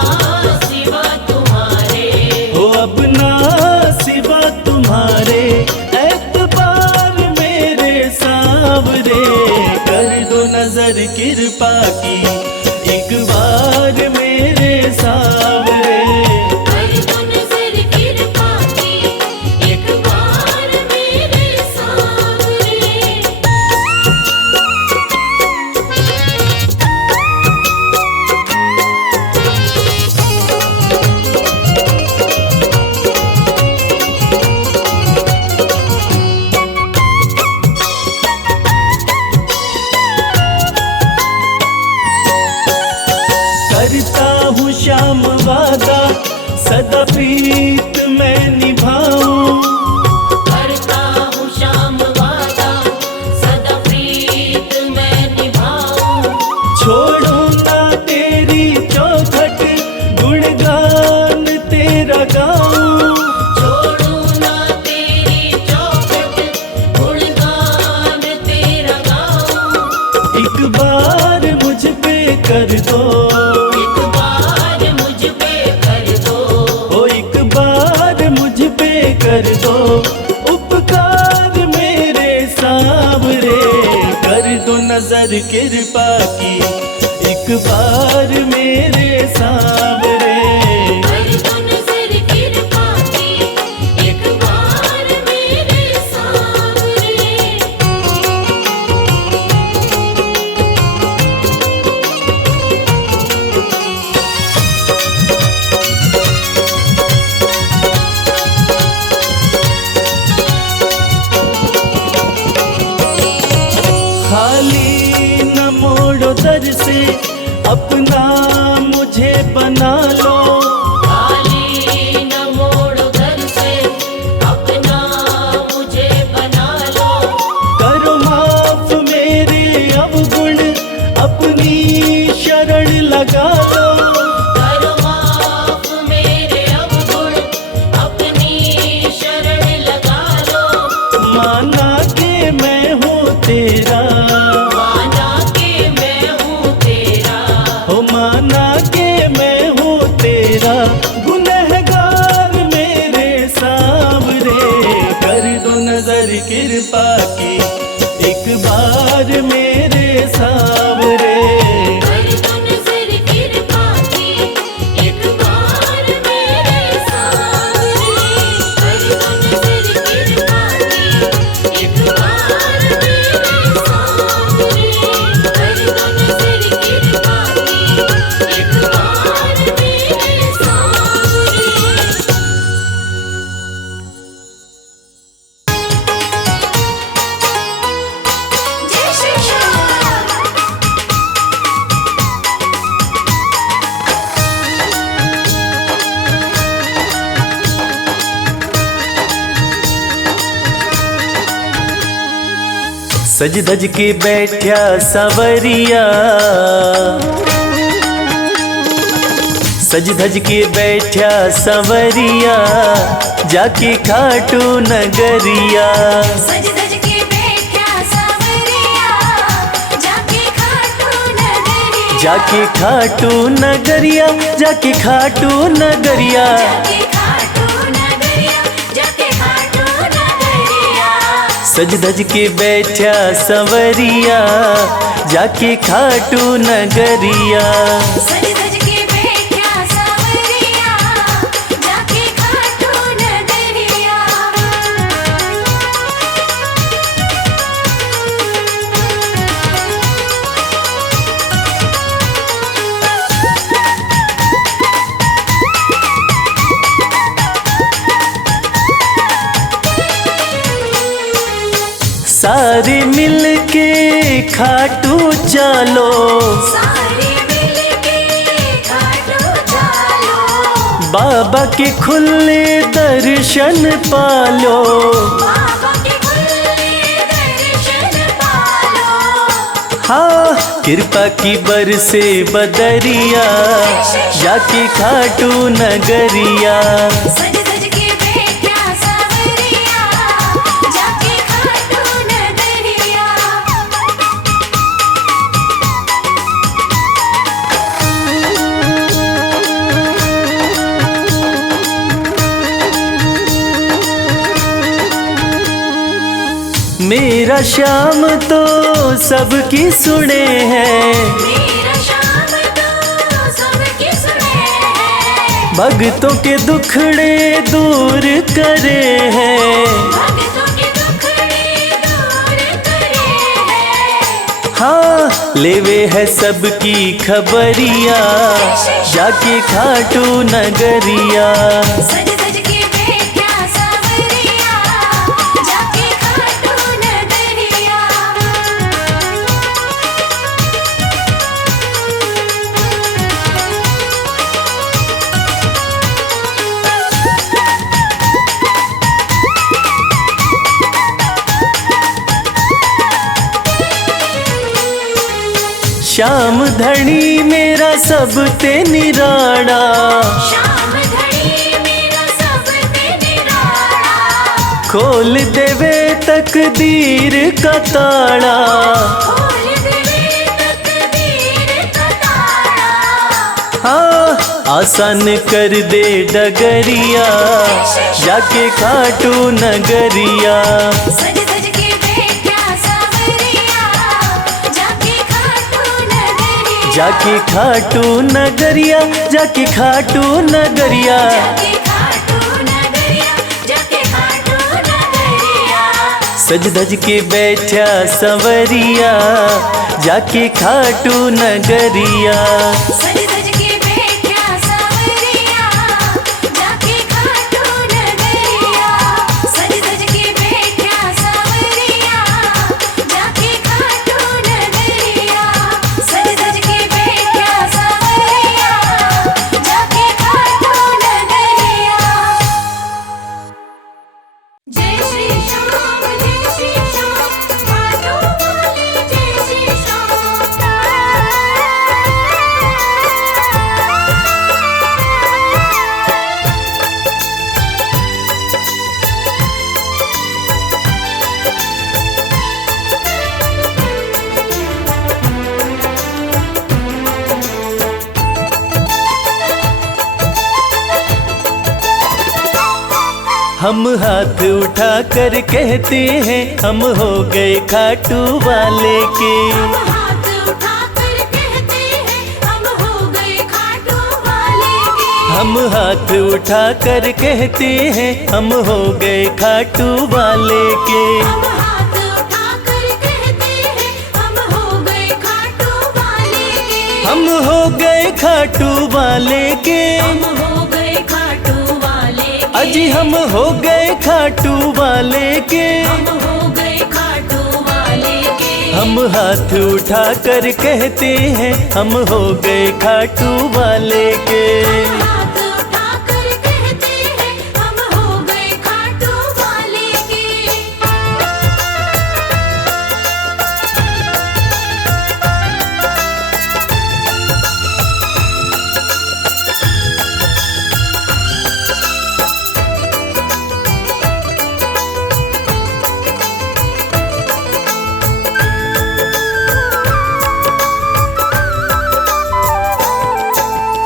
सिवा तुम्हारे, हो अब ना सिवा तुम्हारे एतबार मेरे सावरे। कर दो नजर कृपा की एक बार मेरे सावरे। कर दो नजर कृपा की एक बार मेरे सावरे। करता हूँ श्याम वादा सदा प्रीत मैं निभाऊं। करता हूँ श्याम वादा सदा प्रीत मैं निभाऊं। छोड़ू ना तेरी चौखट गुणगान तेरा गाऊं। छोड़ू ना तेरी चौखट गुणगान तेरा गाऊं। एक बार मुझ पे कर दो, एक बार मुझ पे कर दो। ओ एक बार मुझ पे कर दो उपकार मेरे सावरे। कर दो नजर कृपा की एक बार मेरे सावरे। कर दो नजर कृपा की एक बार मेरे सावरे। खाली न मोड़ो दर से अपना मुझे बना गुनहगार मेरे सांवरे, कर दो नजर कृपा की एक बार मेरे सांवरे। कर दो नजर कृपा की एक बार मेरे सांवरे। कर दो नजर कृपा की एक बार मेरे सांवरे। कर दो नजर कृपा की एक बार मेरे सांवरे। जय श्री श्याम। सज धज के बैठा सवरिया, सज धज के बैठा सवरिया, जाके खाटू नगरिया। सज धज के बैठा सांवरिया, जाके खाटू नगरिया। जाके खाटू नगरिया, जाके खाटू नगरिया। जाके खाटू नगरिया, जाके खाटू नगरिया। सज धज के बैठा सवरिया, जाके खाटू नगरिया। सज धज के बैठा सांवरिया, जाके खाटू नगरिया। सारे मिल के खाटू चलो, सारे मिलके खाटू चलो। बाबा के खुले दर्शन पालो। बाबा के खुले दर्शन पालो। हाँ, कृपा की बरसे बदरिया, जाके खाटू नगरिया। सज धज के बैठा सांवरिया, जाके खाटू नगरिया। मेरा श्याम तो सबकी सुने हैं, मेरा श्याम तो सबके सुने हैं। भक्तों के दुखड़े दूर करे हैं। भक्तों के दुखड़े दूर करे हैं। हाँ, लेवे है सबकी खबरिया, जाके खाटू नगरिया। सज धज के बैठा सांवरिया, जाके खाटू नगरिया। श्याम धनी मेरा सब ते निराड़ा, श्याम धनी मेरा सब ते निराला। खोल देवे तकदीर का ताड़ा। खोल देवे तकदीर का ताला। हाँ, आसान कर दे डगरिया, जाके खाटू नगरिया। सज धज के बैठा सांवरिया, जाके खाटू नगरिया। जाके खाटू नगरिया, जाके खाटू नगरिया। जाके खाटू नगरिया, जाके खाटू नगरिया। सज धज के बैठा सवरिया, जाके खाटू नगरिया। सज धज के बैठा सांवरिया, जाके खाटू नगरिया। सज धज के बैठा सांवरिया, जाके खाटू नगरिया। सज धज के बैठा सांवरिया, जाके खाटू नगरिया। जय श्री श्याम, जय श्री श्याम, खाटू वाले जय श्री श्याम। हम हाथ उठा कर कहते हैं हम हो गए खाटू वाले के। हम हाथ उठाकर कहते हैं हम हो गए खाटू वाले के। हम हाथ उठा कर कहते हैं हम हो गए खाटू वाले के। हम हाथ उठाकर कहते हैं हम हो गए खाटू वाले के। हम हो गए खाटू वाले के। हम हो गए खाटू वाले के। अजी हम हो गए खाटू वाले के। हम हो गए खाटू वाले के। हम हाथ उठा कर कहते हैं हम हो गए खाटू वाले के। हम हाथ उठाकर कहते हैं हम हो गए खाटू वाले के।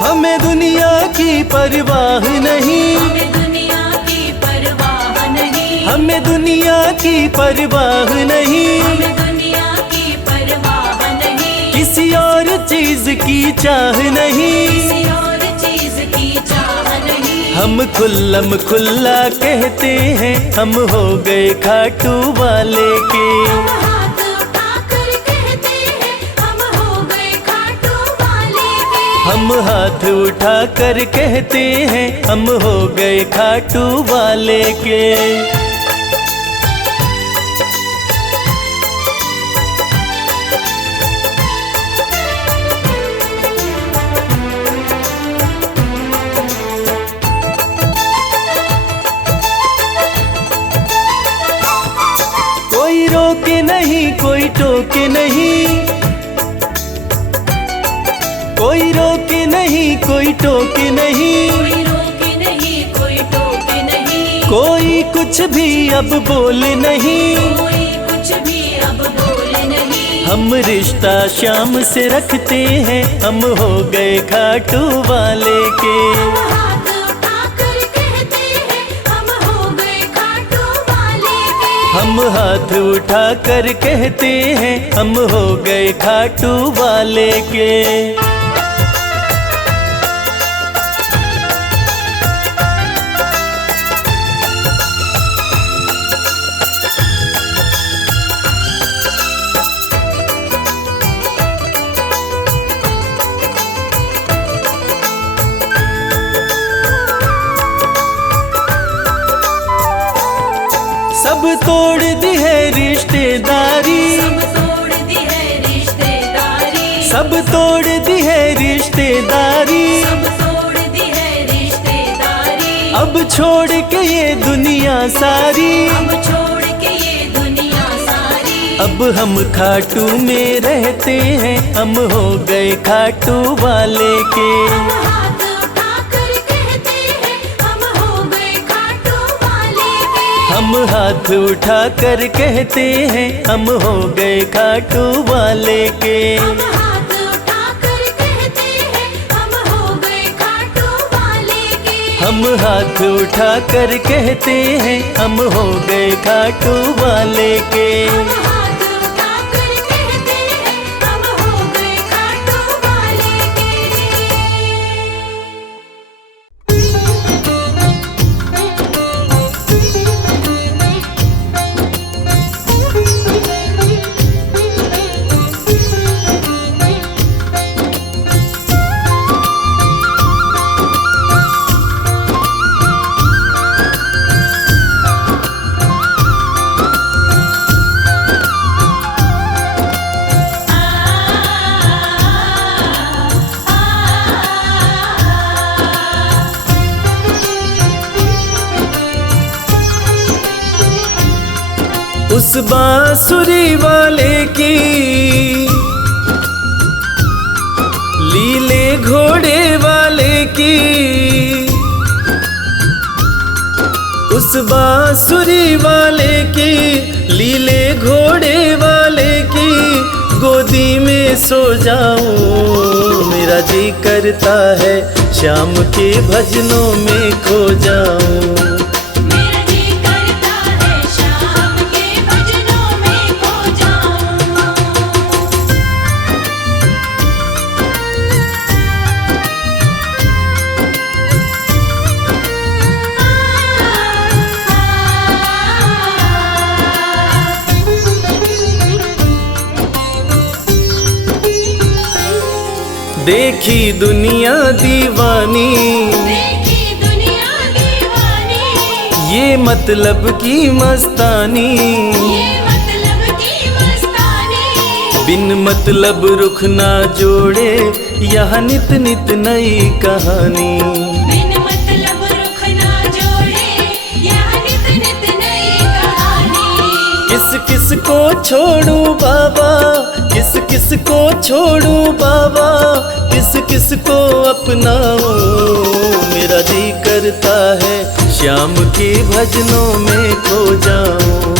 हमें दुनिया की परवाह नहीं। हमें दुनिया की परवाह नहीं। हमें दुनिया की परवाह नहीं। हमें दुनिया की परवाह नहीं। किसी और चीज की चाह नहीं। किसी और चीज की चाह नहीं। हम खुल्लम खुल्ला कहते हैं हम हो गए खाटू वाले के। हम हाथ उठाकर कहते हैं हम हो गए खाटू वाले के। हम हाथ उठा कर कहते हैं हम हो गए खाटू वाले के। कोई रोके नहीं कोई टोके नहीं। कोई रोके नहीं कोई टोके नहीं। कोई रोके नहीं कोई टोके नहीं। कोई कुछ भी अब बोले नहीं। कोई कुछ भी अब बोले नहीं। हम रिश्ता शाम से रखते हैं हम हो गए खाटू वाले के। हम हाथ उठाकर कहते हैं हम हो गए खाटू वाले के। हम हाथ उठा कर कहते हैं हम हो गए खाटू वाले के। सब तोड़ दी है रिश्तेदारी। सब तोड़ दी है रिश्तेदारी। सब तोड़ दी है रिश्तेदारी। सब तोड़ दी है रिश्तेदारी। अब छोड़ के ये दुनिया सारी। अब छोड़ के ये दुनिया सारी। अब हम खाटू में रहते हैं हम हो गए खाटू वाले के। हम हाथ उठाकर कहते हैं हम हो गए खाटू वाले के। हम हाथ उठा कर कहते हैं हम हो गए खाटू वाले के। हम हाथ उठाकर कहते हैं हम हो गए खाटू वाले के। हम हाथ उठा कर कहते हैं हम हो गए खाटू वाले के। हम हाथ उठाकर कहते हैं हम हो गए खाटू वाले के। उस बांसुरी वाले की लीले घोड़े वाले की। उस बांसुरी वाले की लीले घोड़े वाले की गोदी में सो जाऊं। मेरा जी करता है शाम के भजनों में खो जाऊं। मेरा देखी दुनिया दीवानी, देखी दुनिया दीवानी, ये मतलब की मस्तानी, ये मतलब की मस्तानी। बिन मतलब रुख ना जोड़े, यहाँ नित नित नई कहानी। बिन मतलब रुख ना जोड़े, यहाँ नित नित नई कहानी। किस किस को छोड़ू बाबा, किस किस को छोड़ू बाबा, किस किस को अपनाऊं। मेरा जी करता है श्याम के भजनों में खो जाऊं।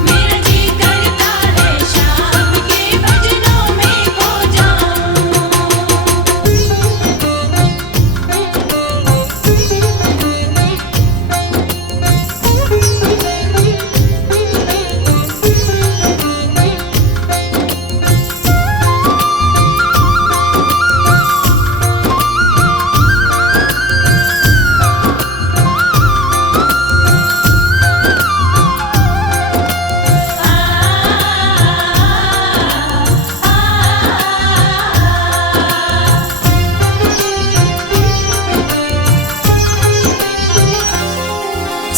मेरा जी करता है शाम के भजनों में खो जाऊं।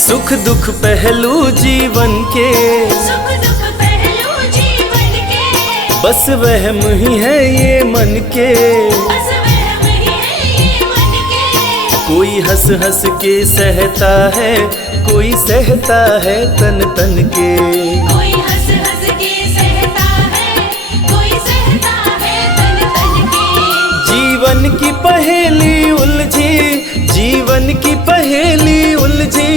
सुख दुख पहलू जीवन के, सुख दुख पहलू जीवन के, बस वहम ही है ये मन के। बस वहम ही है ये मन के। कोई हंस हंस के सहता है, कोई सहता है तन तन के। कोई हंस हंस के सहता है, कोई सहता है तन तन के। जीवन की पहेली उलझी, जीवन की पहेली उलझी,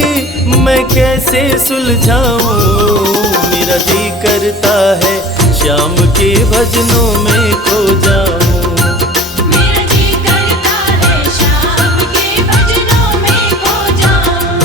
मैं कैसे सुलझाऊं। मेरा जी करता है श्याम के भजनों में खो जाऊं। मेरा जी करता है शाम के भजनों में खो जाऊं।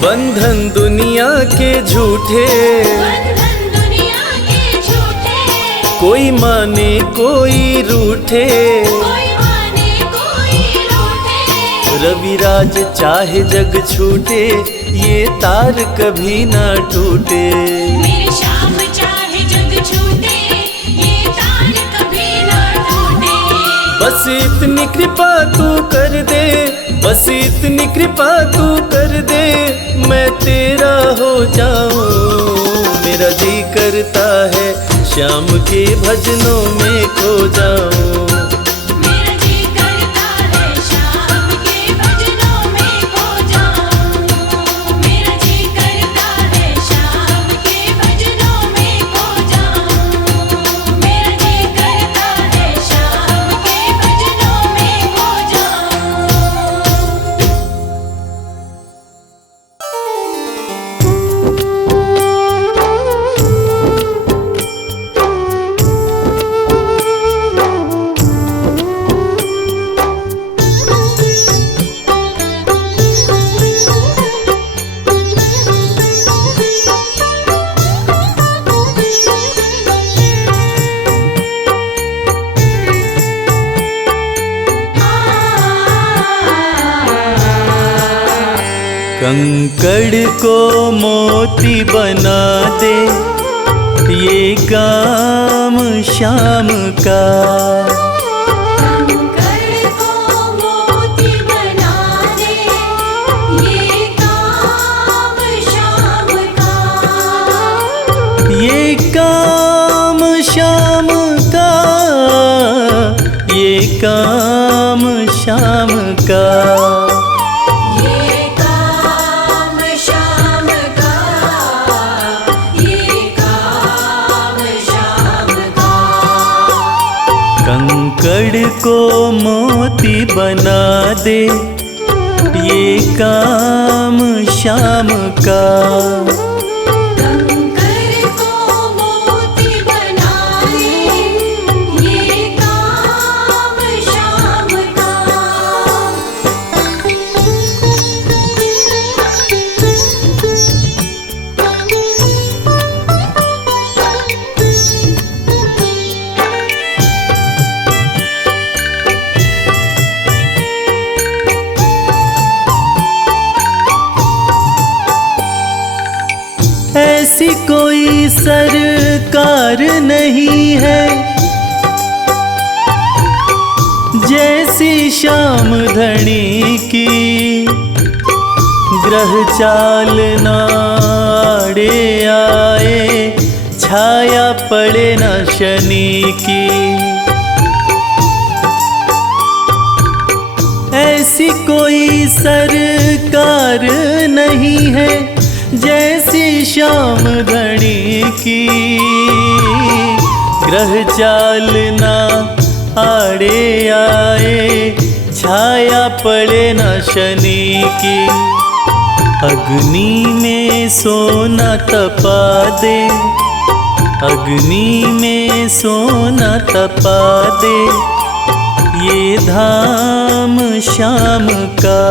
बंधन दुनिया के झूठे, बंधन दुनिया के झूठे, कोई माने कोई रूठे। कोई माने कोई रूठे। रविराज चाहे जग छूटे, ये तार कभी ना टूटे। मेरे श्याम चाहे जग छूटे, ये तार कभी ना टूटे। बस इतनी कृपा तू कर दे, बस इतनी कृपा तू कर दे, मैं तेरा हो जाऊं। मेरा जी करता है श्याम के भजनों में खो जाऊं। मेरा जी करता है शाम के भजनों में खो जाऊं। मेरा जी करता है शाम के भजनों में खो जाऊं। मेरा जी करता है शाम के भजनों में खो जाऊं। कंकड़ को मोती बना दे, ये काम श्याम का। कंकड़ को मोती बना दे, ये काम श्याम का। ये काम श्याम का, ये काम श्याम का। ये काम श्याम का, ये काम श्याम का। कंकड़ को मोती बना दे, ये काम श्याम का। कंकड़ को मोती बना दे, ये काम श्याम का। सरकार नहीं है, जैसी श्याम धनी की ग्रह चाल नाड़े आए, छाया पड़े न शनि की। ऐसी कोई सरकार नहीं है, जैसी श्याम धनी की ग्रह चाल ना आड़े आए, छाया पड़े न शनि की। अग्नि में सोना तपा दे, अग्नि में सोना तपा दे, ये धाम श्याम का।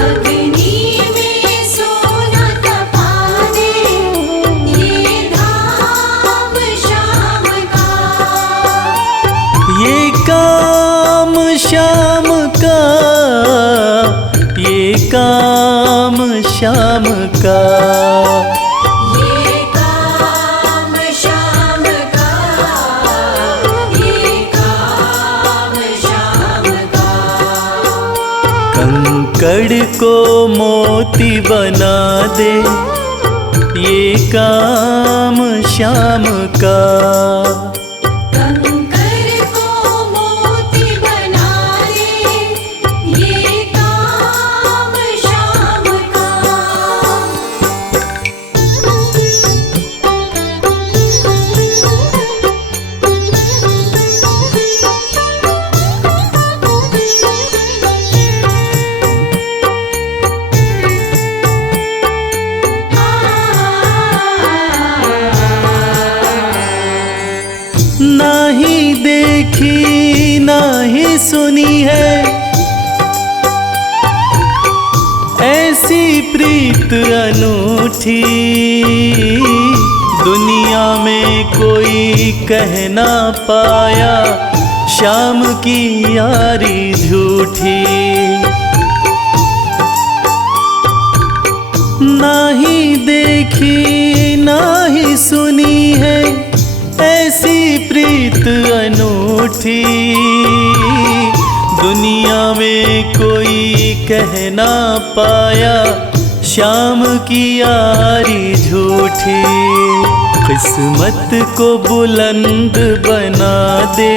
अग्नि में सोना तपा दे, ये धाम श्याम का। ये काम श्याम का, ये काम श्याम का। ये काम श्याम का, ये काम श्याम का। कंकड़ को मोती बना दे, ये काम श्याम का। कंकर को मोती बना दे, ये काम श्याम का। नाही देखी नाही सुनी है, ऐसी प्रीत अनूठी, दुनिया में कोई कह ना पाया, श्याम की यारी झूठी। नाही देखी नाही सुनी है, ऐसी प्रीत अनूठी, दुनिया में कोई कह ना पाया, श्याम की यारी झूठी। किस्मत को बुलंद बना दे,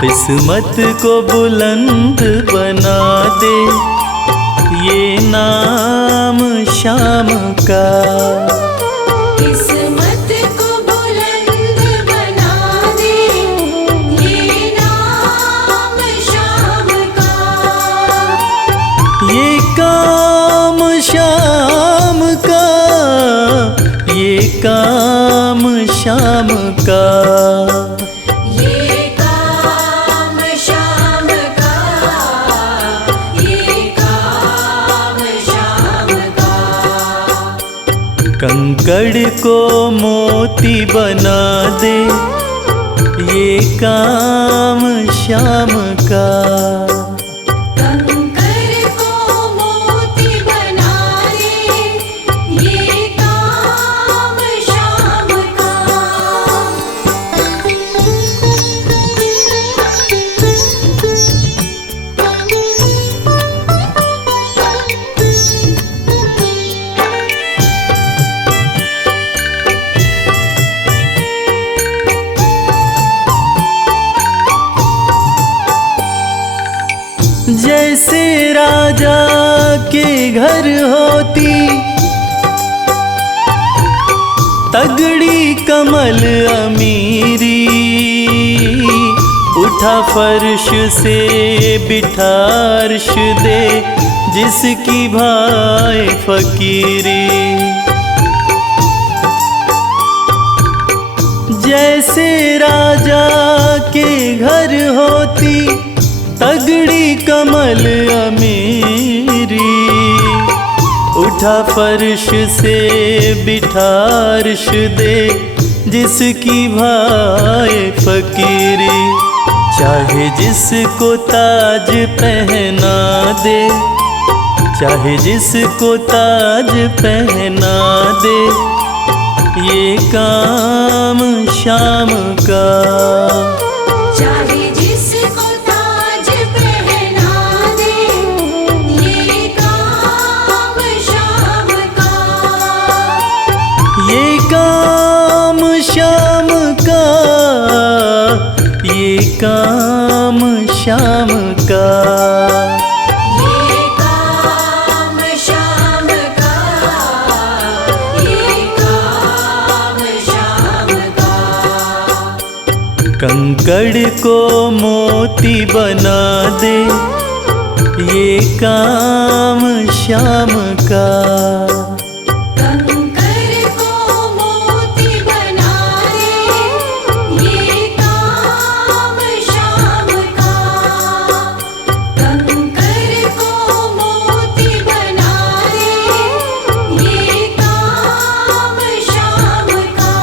किस्मत को बुलंद बना दे, ये नाम श्याम का। किस्मत को बुलंद बना दे, ये नाम श्याम का। ये काम श्याम का, ये काम श्याम का। ये काम श्याम का, ये काम श्याम का। कंकड़ को मोती बना दे, ये काम श्याम का। कंकर को मोती बना दे, ये काम श्याम का। जैसे राजा के घर होती तगड़ी कमल अमीरी, उठा फर्श से बिठा अर्श दे, जिसकी भाई फकीरी। जैसे राजा के घर होती तगड़ी कमल अमीरी, उठा फर्श से बिठा अर्श दे, जिसकी भाई फकीरी। चाहे जिसको ताज पहना दे, चाहे जिसको ताज पहना दे, ये काम श्याम का। चाहे जिसको ताज पहना दे, ये काम श्याम का। ये काम श्याम का, ये काम श्याम का। ये काम श्याम का, ये काम श्याम का। कंकड़ को मोती बना दे, ये काम श्याम का। कंकर को मोती बना दे, ये काम श्याम का। कंकर को मोती बना दे, ये काम श्याम का।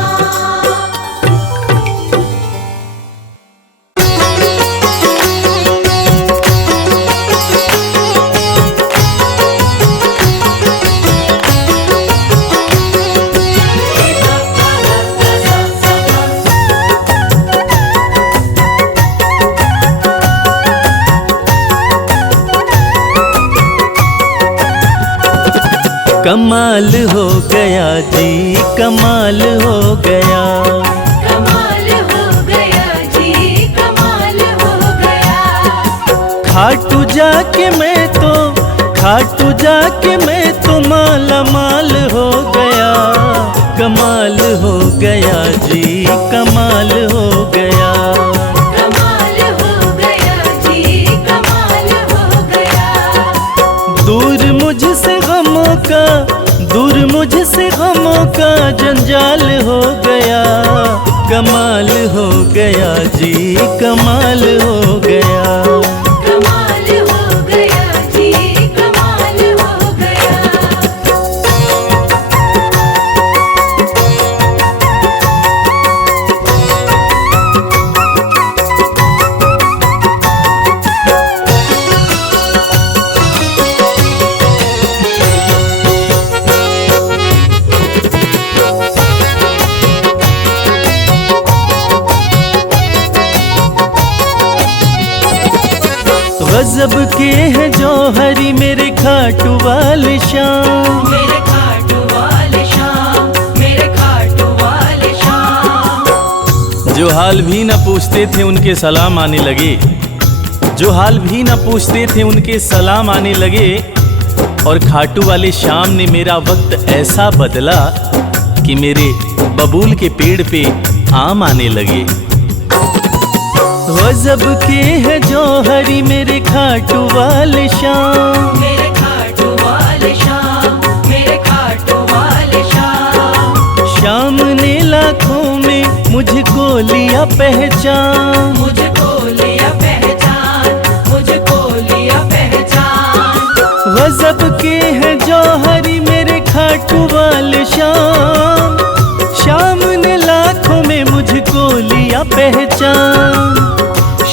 कमाल हो गया जी, कमाल हो गया। कमाल हो गया जी, कमाल हो गया। खाटू जाके मैं तो, खाटू जाके मैं तो माला माल हो गया। कमाल हो गया जी, कमाल हो गया। कमाल हो गया जी, कमाल हो गया। दूर मुझसे गमों का, दूर मुझसे गमों का जंजाल हो गया। कमाल हो गया जी, कमाल हो गया। कमाल हो गया जी, कमाल हो गया। गजब के हैं जौहरी मेरे खाटू वाले श्याम। मेरे खाटू वाले श्याम, मेरे खाटू वाले श्याम। जो हाल भी न पूछते थे उनके सलाम आने लगे, जो हाल भी न पूछते थे उनके सलाम आने लगे। और खाटू वाले श्याम ने मेरा वक्त ऐसा बदला कि मेरे बबूल के पेड़ पे आम आने लगे। गजब के हैं जौहरी मेरे खाटू वाले श्याम। मेरे खाटू वाले श्याम, मेरे खाटू वाले श्याम। श्याम ने लाखों में मुझको लिया पहचान। मुझको लिया पहचान, मुझको लिया पहचान। गजब के हैं जौहरी मेरे खाटू वाले श्याम। श्याम ने लाखों में मुझको लिया पहचान।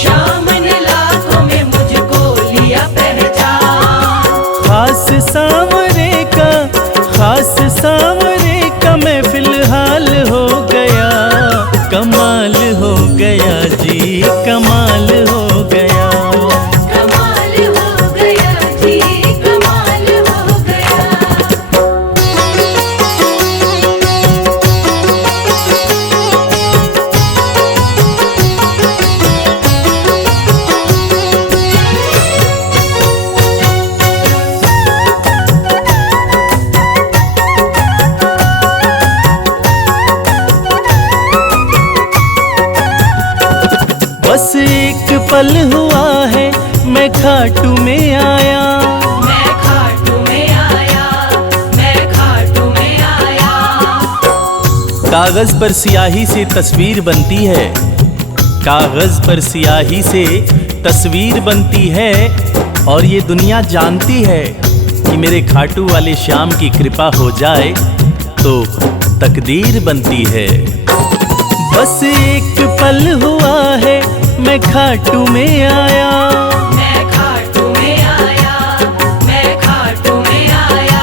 श्याम ने लाखों में मुझको लिया पहचान। खास सांवरे का, खास सांवरे का मैं फिलहाल हो गया। कमाल हो गया जी, कमाल हो गया। कमाल हो गया जी, कमाल हो गया। बस एक पल हुआ है मैं खाटू में आया। मैं खाटू में आया, मैं खाटू में आया। कागज पर स्याही से तस्वीर बनती है, कागज पर स्याही से तस्वीर बनती है। और ये दुनिया जानती है कि मेरे खाटू वाले श्याम की कृपा हो जाए तो तकदीर बनती है। बस एक पल हुआ है मैं खाटू में आया। मैं खाटू में आया, मैं खाटू में आया।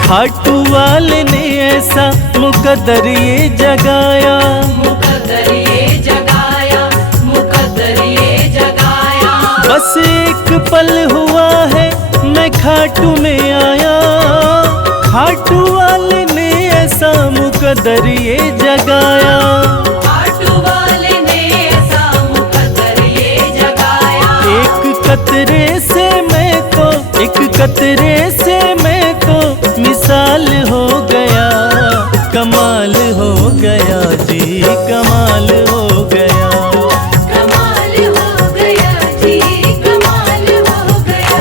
खाटू वाले ने ऐसा मौका मुकद्दर ये जगाया, मुकद्दर ये जगाया, मुकद्दर ये जगाया। बस एक पल हुआ है मैं खाटू में आया, खाटू वाले ने ऐसा मुकद्दर ये जगाया। खाटू वाले ने ऐसा मुकद्दर ये जगाया। एक कतरे से मैं को, एक कतरे से मैं को मिसाल हो गया, कमाल हो गया जी, कमाल हो गया। कमाल हो गया जी, कमाल हो गया।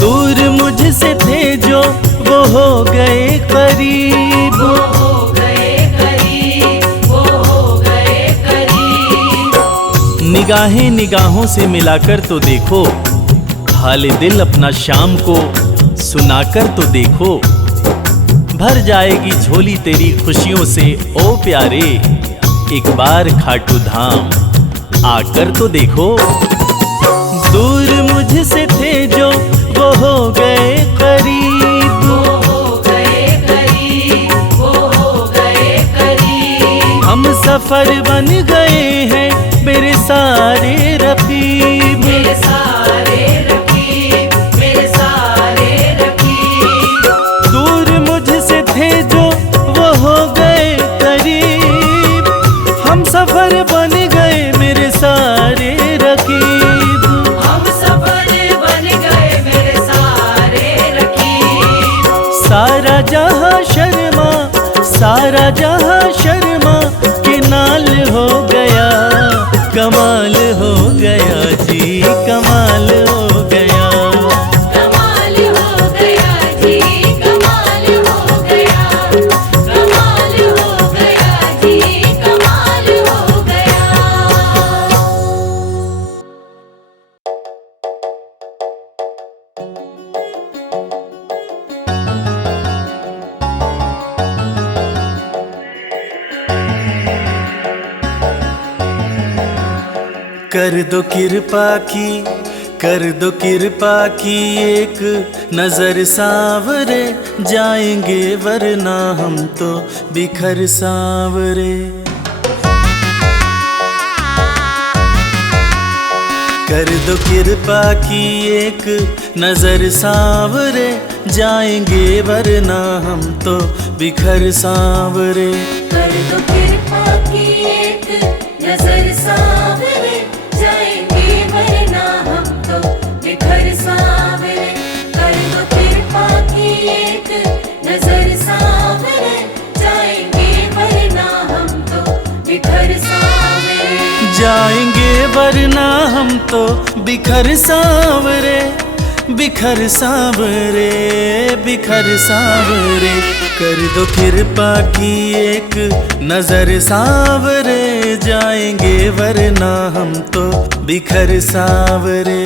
दूर मुझसे थे जो वो हो गए करीब, वो हो गए करीब, वो हो गए करीब। निगाहें निगाहों से मिलाकर तो देखो, हाल दिल अपना शाम को सुनाकर तो देखो। भर जाएगी झोली तेरी खुशियों से ओ प्यारे, एक बार खाटू धाम आकर तो देखो। दूर मुझसे थे जो वो हो गए करीब, वो हो गए करीब, वो हो गए करीब। हम सफर बन गए हैं मेरे सारे रकीब। मेरे सारे रकीब, मेरे सारे रकीब। दूर मुझसे थे जो वो हो गए करीब, हम सफर बन गए मेरे सारे रकीब। हम सफर बन गए मेरे सारे रकीब। सारा जहां शर्मा, सारा जहां शर्मा के नाल हो गया, कमाल हो गया जी, कमाल हो गया। कमाल हो गया जी, कमाल हो गया। कमाल हो गया जी, कमाल हो गया। कर दो कृपा की, कर दो कृपा की एक नजर सावरे, जाएंगे वरना हम तो बिखर सावरे। कर दो कृपा की एक नजर सावरे, जाएंगे वरना हम तो बिखर सावरे। कर दो कृपा की एक नजर सावरे, जाएंगे वरना हम तो बिखर सावरे। कर दो कृपा की एक नजर सावरे, जाएंगे वरना हम तो बिखर सावरे। जाएंगे वरना हम तो बिखर सावरे, बिखर सावरे, बिखर सावरे। कर दो कृपा की एक नजर सावरे, जाएंगे वरना हम तो बिखर सावरे।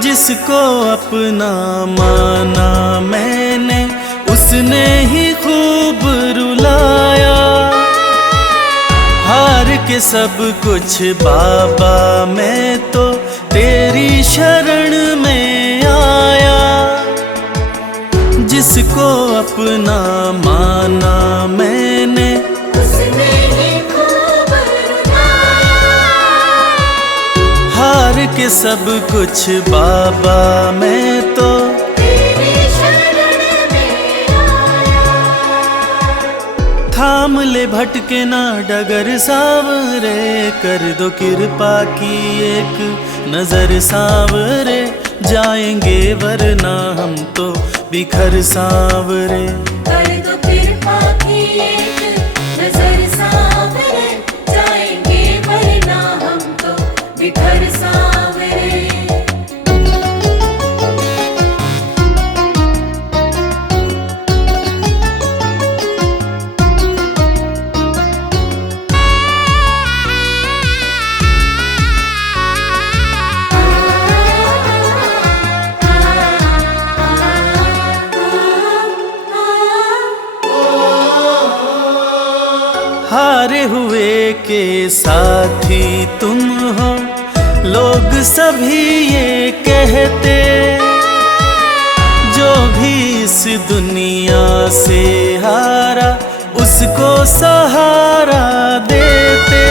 जिसको अपना माना मैंने, उसने ही खूब रुलाया। हार के सब कुछ बाबा मैं तो तेरी शरण में आया। जिसको अपना माना मैंने, उसने ही खूब रुलाया। हार के सब कुछ बाबा मैं तो तेरी शरण में आया। थाम ले भटके ना डगर सावरे, कर दो कृपा की एक नजर सावरे। जाएंगे वरना हम तो बिखर सांवरे। कर दो कृपा की एक नजर सांवरे, जाएंगे वरना हम तो बिखर सांवरे। हारे हुए के साथी तुम हो, लोग सभी ये कहते। जो भी इस दुनिया से हारा, उसको सहारा देते।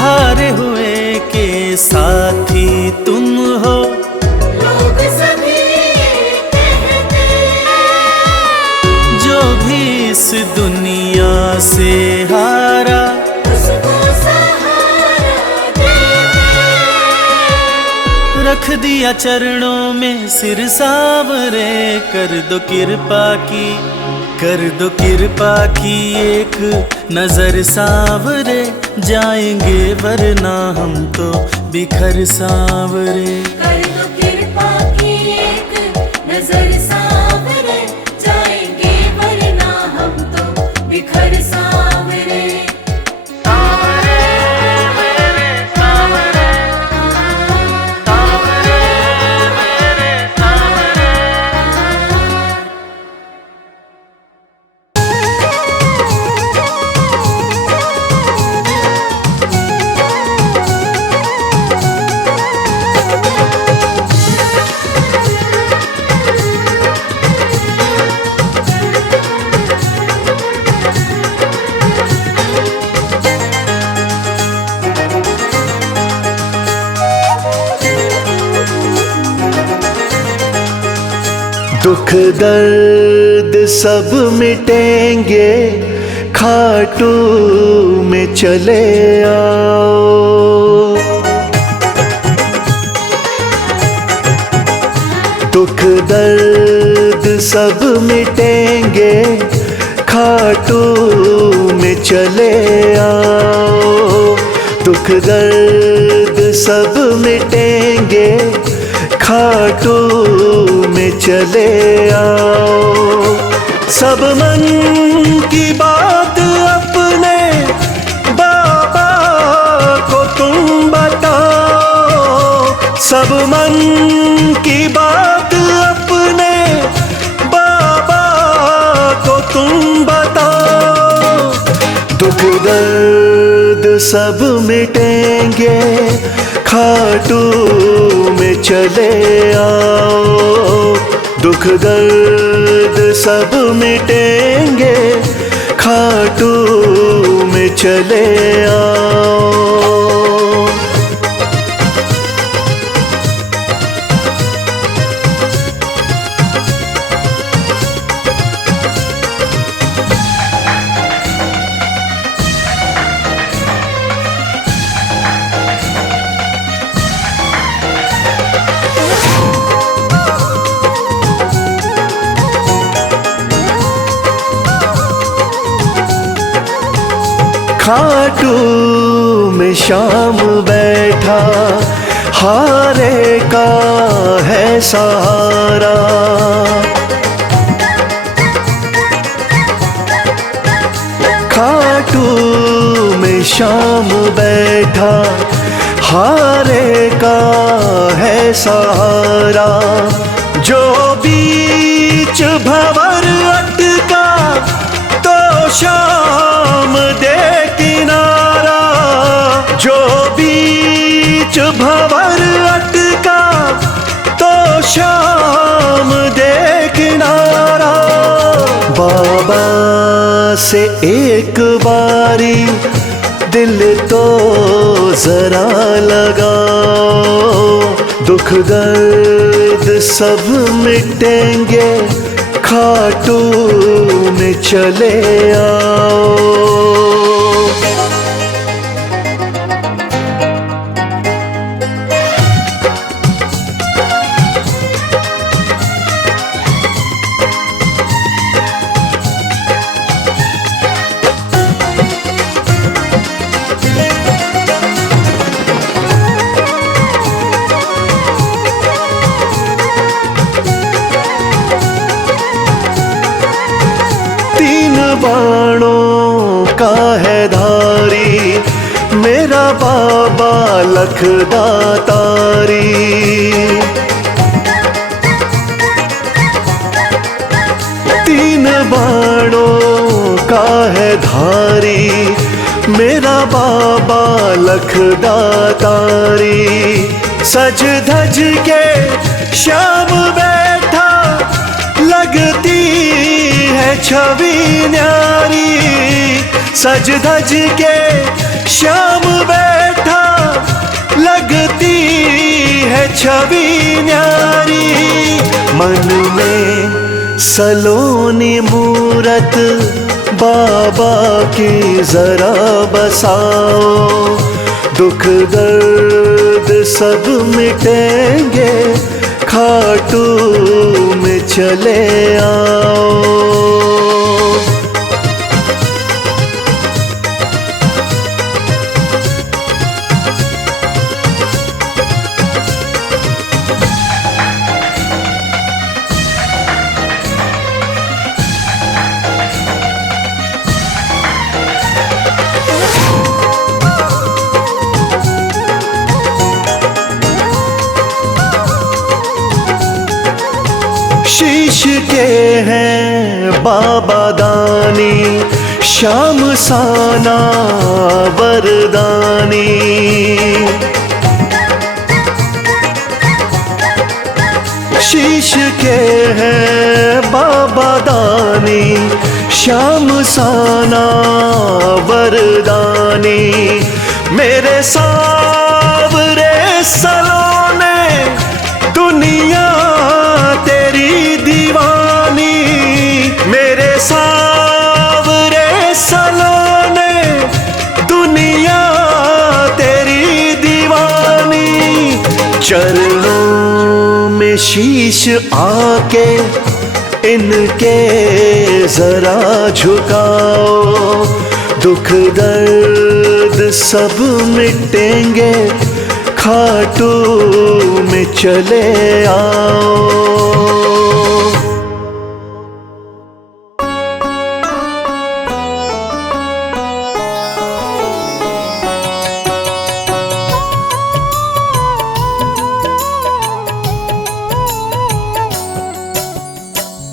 हारे हुए के साथी तुम हो, लोग सभी ये कहते। जो भी इस दुनिया से हारा, उसको सहारा देते। रख दिया चरणों में सिर सांवरे। कर दो कृपा की, कर दो कृपा की एक नजर सांवरे, जाएंगे वरना हम तो बिखर सांवरे। कर दो कृपा की एक नजर सांवरे, जाएंगे वरना हम तो बिखर सांवरे। दुख दर्द सब मिटेंगे, खाटू में चले आओ। दुख दर्द सब मिटेंगे, खाटू में चले आओ। दुख दर्द सब मिटेंगे, खाटू में चले आओ। सब मन की बात अपने बाबा को तुम बताओ। सब मन की बात अपने बाबा को तुम बताओ। दुख दर्द सब मिटेंगे, खाटू में चले आओ। दुख दर्द सब मिटेंगे, खाटू में चले आओ। खाटू में शाम बैठा, हारे का है सहारा। खाटू में शाम बैठा, हारे का है सहारा। जो बीच भंवर अटका, तो शाम दे किनारा। जो बीच भंवर अटका, तो शाम दे किनारा। बाबा से एक बारी दिल तो जरा लगाओ। दुख दर्द सब मिटेंगे, खाटू में चले आओ। का है धारी, मेरा बाबा लखदातारी। तीन बाणों का है धारी, मेरा बाबा लखदातारी। सज धज के श्याम बैठा, लगती है छवि न्यारी। सज धज के श्याम बैठा, लगती है छवि न्यारी। मन में सलोनी मूरत बाबा की जरा बसाओ, दुख दर्द सब मिटेंगे, खाटू में चले आओ। शीश के हैं बाबा दानी, श्याम साना वरदानी। शीश के हैं बाबा दानी, श्याम साना वरदानी। मेरे सावरे सलोने, दुनिया तेरी दीवानी। मेरे सावरे सलोने, दुनिया तेरी दीवानी। चरणों में शीश आके इनके जरा झुकाओ, दुख दर्द सब मिटेंगे, खाटू में चले आओ।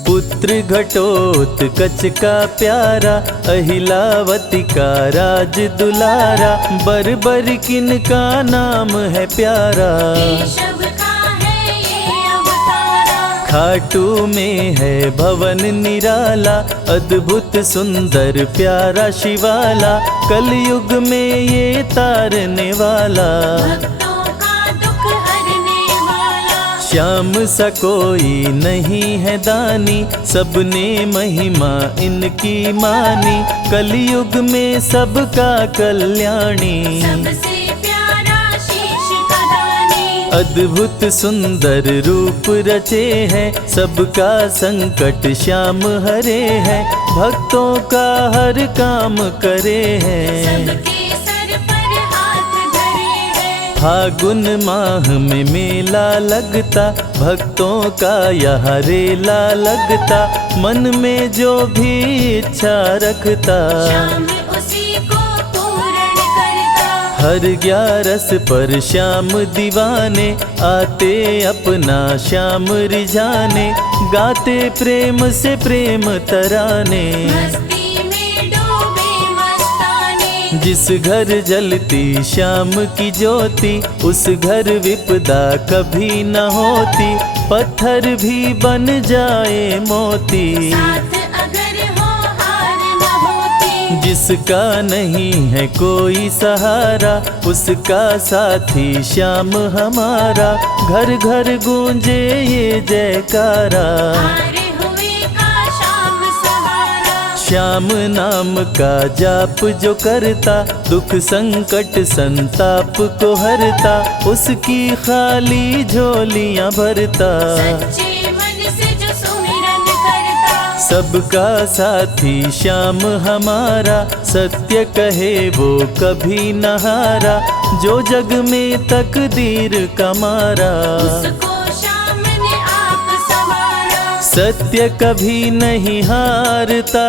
पुत्र घटोत्कच का प्यारा, अहिलावती का राज दुलारा। बर बर किन का नाम है प्यारा, केशव का है ये अवतारा। खाटू में है भवन निराला, अद्भुत सुंदर प्यारा शिवाला। कलयुग में ये तारने वाला, भक्तों का दुख हरने वाला। श्याम सा कोई नहीं है दानी, सबने महिमा इनकी मानी। कलयुग में सबका कल्याणी, सबसे प्यारा शीश का दानी। अद्भुत सुंदर रूप रचे हैं, सबका संकट श्याम हरे हैं। भक्तों का हर काम करे हैं, सबके सर पर हाथ धरे हैं। फागुन माह में मेला लगता, भक्तों का यहाँ रेला लगता। मन में जो भी इच्छा रखता, श्याम उसी को पूर्ण करता। हर 11 पर श्याम दीवाने, आते अपना श्याम रिझाने। गाते प्रेम से प्रेम तराने, मस्ती में डूबे मस्ताने। जिस घर जलती श्याम की ज्योति, उस घर विपदा कभी न होती। पत्थर भी बन जाए मोती, साथ अगर हो हार न होती। जिसका नहीं है कोई सहारा, उसका साथी श्याम हमारा। घर घर गूंजे ये जयकारा, हारे हुए का श्याम सहारा। श्याम नाम का जाप जो करता, दुख संकट संताप को हरता। उसकी खाली झोलियां भरता, सच्चे मन से जो सुमिरन करता। सबका साथी श्याम हमारा। सत्य कहे वो कभी न हारा, जो जग में तकदीर का मारा। उसको श्याम ने आप संवारा। सत्य कभी नहीं हारता,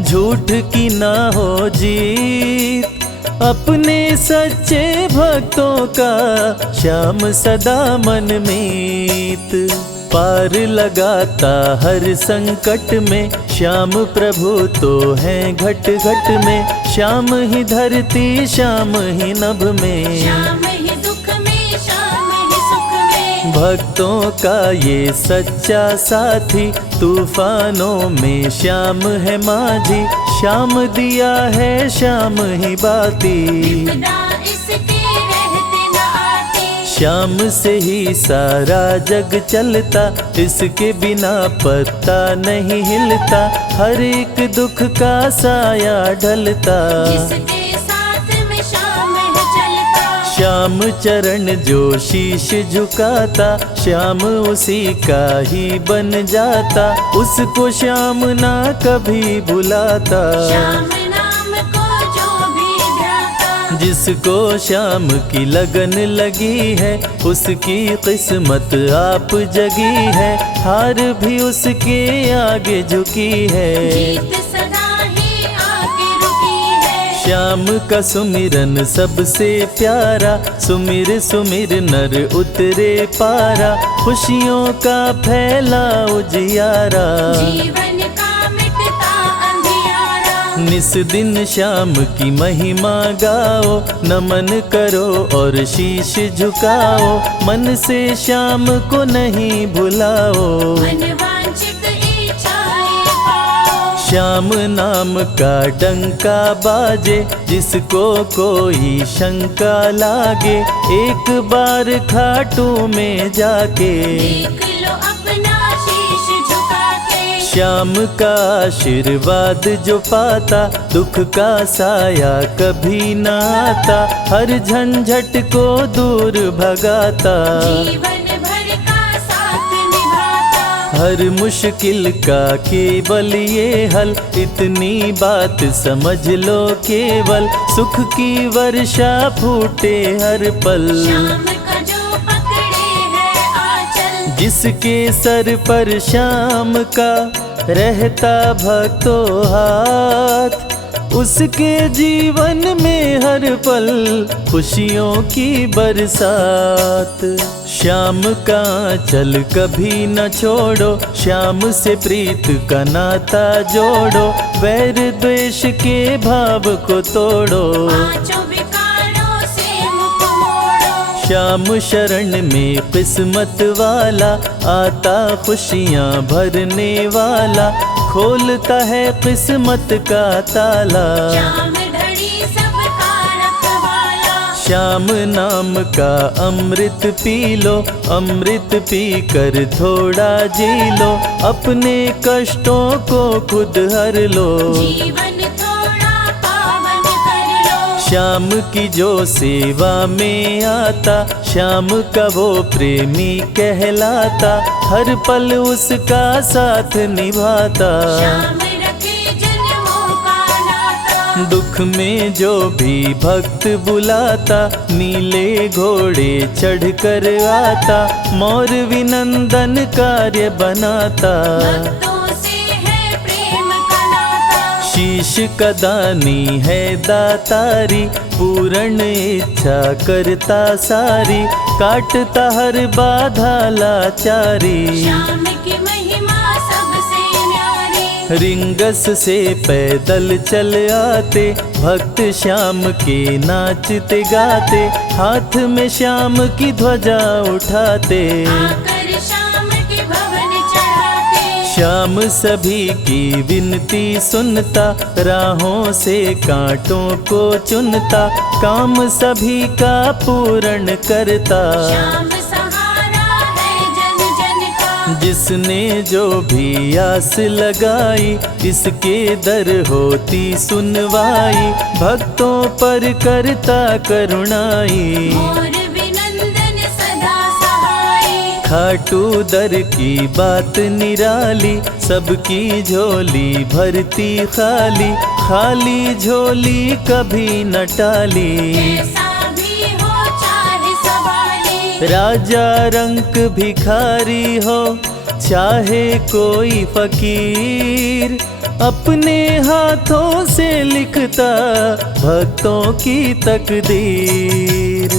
झूठ की ना हो जीत। अपने सच्चे भक्तों का श्याम सदा मन मीत। पार लगाता हर संकट में श्याम प्रभु तो हैं घट घट में। श्याम ही धरती श्याम ही नभ में, श्याम ही दुख में श्याम ही सुख में। भक्तों का ये सच्चा साथी, तूफानों में श्याम है माझी। श्याम दिया है श्याम ही बाती, विपदा इसके रहते न आती। श्याम से ही सारा जग चलता, इसके बिना पत्ता नहीं हिलता। हर एक दुख का साया ढलता, जिसके साथ में श्याम है चलता। श्याम चरण जो शीश झुकाता, श्याम उसी का ही बन जाता। उसको श्याम ना कभी भुलाता, श्याम नाम को जो भी ध्याता। जिसको श्याम की लगन लगी है, उसकी किस्मत आप जगी है। हार भी उसके आगे झुकी है, जीत सदा ही आके रुकी है। श्याम का सुमिरन सबसे प्यारा, सुमिर सुमिर नर उतरे पारा। खुशियों का फैला उजियारा, जीवन का मिटता अंधियारा। निस दिन श्याम की महिमा गाओ, नमन करो और शीश झुकाओ। मन से श्याम को नहीं भुलाओ, मनवांछित इच्छाएं पाओ। श्याम नाम का डंका बाजे, जिसको कोई शंका लागे। एक बार खाटू में जाके, देख लो अपना शीश झुका के। श्याम का आशीर्वाद जो पाता, दुख का साया कभी ना आता। हर झंझट को दूर भगाता, जीवन भर का साथ निभाता। हर मुश्किल का केवल ये हल। इतनी बात समझ लो केवल, सुख की वर्षा फूटे हर पल। श्याम का जो पकड़े है आंचल, जिसके सर पर श्याम का रहता भक्तों हाथ, उसके जीवन में हर पल खुशियों की बरसात। श्याम का चल कभी न छोड़ो, श्याम से प्रीत का नाता जोड़ो। वैर द्वेष के भाव को तोड़ो, पांचों विकारों से मुख मोड़ो। श्याम शरण में किस्मत वाला, आता खुशियाँ भरने वाला। खोलता है किस्मत का ताला, श्याम धड़ी सबका रखवाला। श्याम नाम का अमृत पी लो, अमृत पी कर थोड़ा जी लो। अपने कष्टों को खुद हर लो, जीवन थोड़ा पावन कर लो। श्याम की जो सेवा में आता, श्याम का वो प्रेमी कहलाता। हर पल उसका साथ निभाता, श्याम रखे जन्मों का नाता। दुख में जो भी भक्त बुलाता, नीले घोड़े चढ़ कर आता। मोर विनंदन कार्य बनाता, भक्तों से है प्रेम का नाता। शीश का दानी है दातारी, पूर्ण इच्छा करता सारी। काटता हर बाधा लाचारी, श्याम की महिमा सबसे न्यारी। रिंगस से पैदल चल आते, भक्त श्याम के नाचते गाते। हाथ में श्याम की ध्वजा उठाते, आकर श्याम के भवन चढ़ाते। श्याम सभी की विनती सुनता, राहों से कांटों को चुनता। काम सभी का पूर्ण करता, श्याम सहारा है जन जन का। जिसने जो भी आस लगाई, इसके दर होती सुनवाई। भक्तों पर करता करुणाई, मोर विनंदन सदा सहाय। खाटू दर की बात निराली, सबकी झोली भरती खाली। खाली झोली कभी न टाली, कैसा भी हो चाहे सवाली। राजा रंक भिखारी हो चाहे कोई फकीर। अपने हाथों से लिखता भक्तों की तकदीर।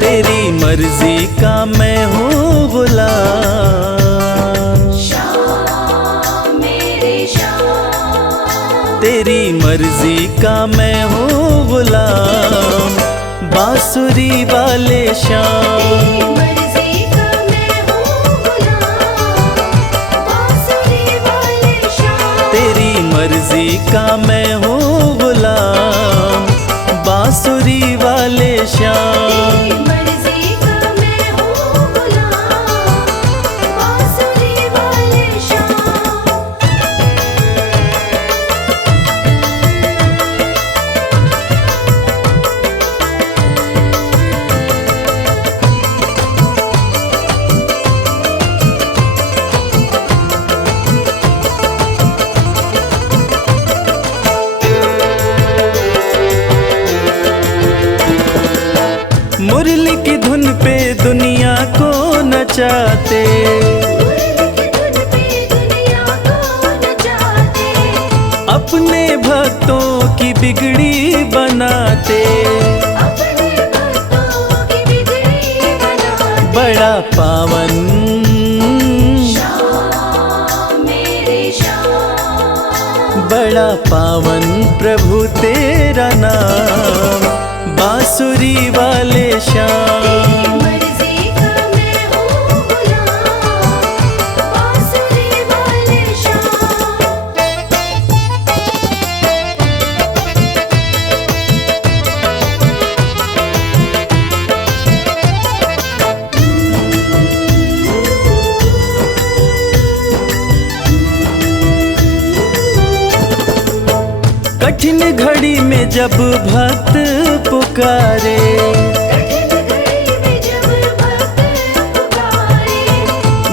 तेरी मर्जी का मैं हूँ गुलाम, श्याम मेरे श्याम। तेरी मर्जी का मैं हूँ गुलाम, बांसुरी वाले श्याम। मर्जी का मैं हूँ गुलाम, बांसुरी वाले श्याम। तेरी मर्जी का मैं हूँ गुलाम, बांसुरी वाले श्याम। मर्जी का मैं हूँ गुलाम, बांसुरी वाले श्याम। मुरली की धुन पे दुनिया को नचाते, अपने भक्तों की बिगड़ी बनाते। बड़ा पावन बड़ा पावन प्रभु तेरा नाम, बांसुरी वाले श्याम। मर्जी का मैं हूँ गुलाम, बांसुरी वाले श्याम। कठिन घड़ी में जब भक्त पुकारे,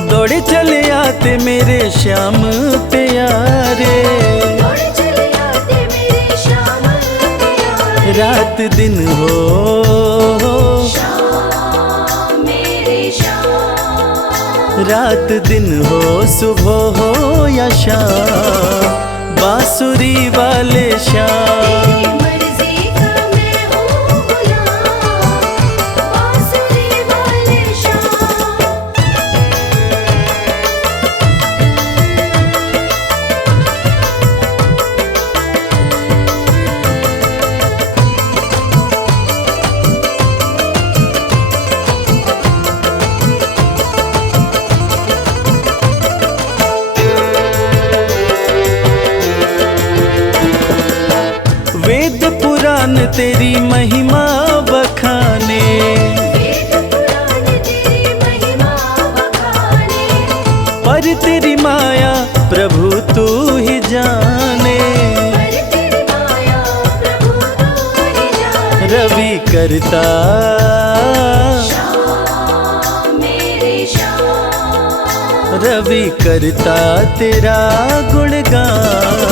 दौड़े चले आते मेरे श्याम प्यारे। रात दिन हो रात दिन हो, सुबह हो या शाम, बांसुरी वाले श्याम। मर्जी का मैं हूँ गुलाम, बांसुरी वाले श्याम। वेद पुराण तेरी महिमा बखाने, वेद पुराण तेरी महिमा बखाने। पर तेरी माया प्रभु तू ही जाने। पर तेरी माया प्रभु तू ही जाने। रवि करता श्याम मेरे श्याम। रवि करता तेरा गुणगान,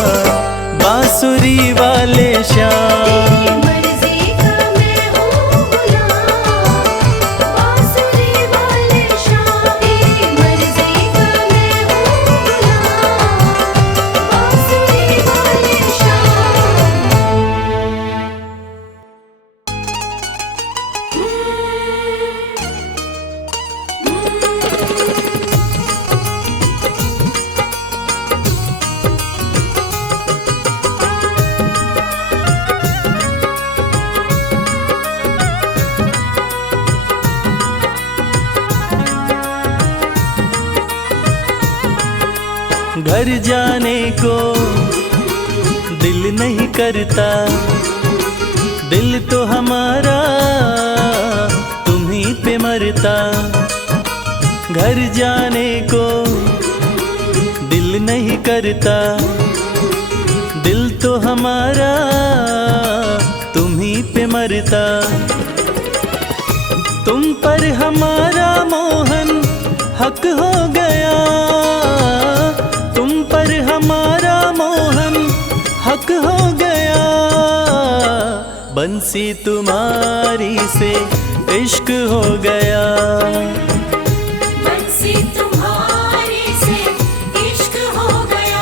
बांसुरी वाले श्याम। मर्जी का मैं हूँ गुलाम, बांसुरी वाले श्याम। मर्जी का मैं हूँ गुलाम, बांसुरी वाले घर जाने को दिल नहीं करता, दिल तो हमारा तुम्हीं पे मरता। घर जाने को दिल नहीं करता, दिल तो हमारा मरता। तुम पर हमारा मोहन हक हो गया, तुम पर हमारा मोहन हक हो गया। बंसी तुम्हारी से इश्क हो गया, बंसी तुम्हारी से इश्क हो गया।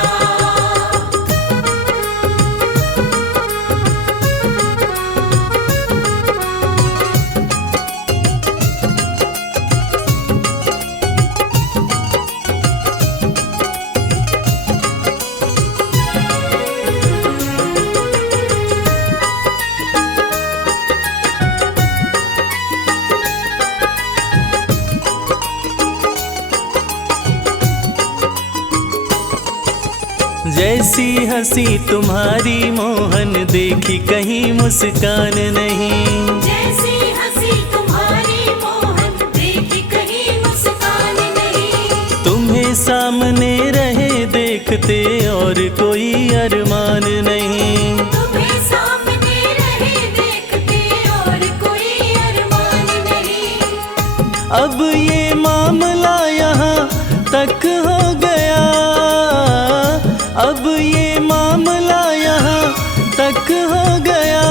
जैसी हंसी तुम्हारी मोहन देखी कहीं मुस्कान नहीं। जैसी हंसी तुम्हारी मोहन देखी कहीं मुस्कान नहीं। तुम्हें सामने रहे देखते और कोई अरमान नहीं। तुम्हें सामने रहे देखते और कोई अरमान नहीं। अब ये मामला यहाँ तक हो गया, अब ये मामला यहाँ तक हो गया।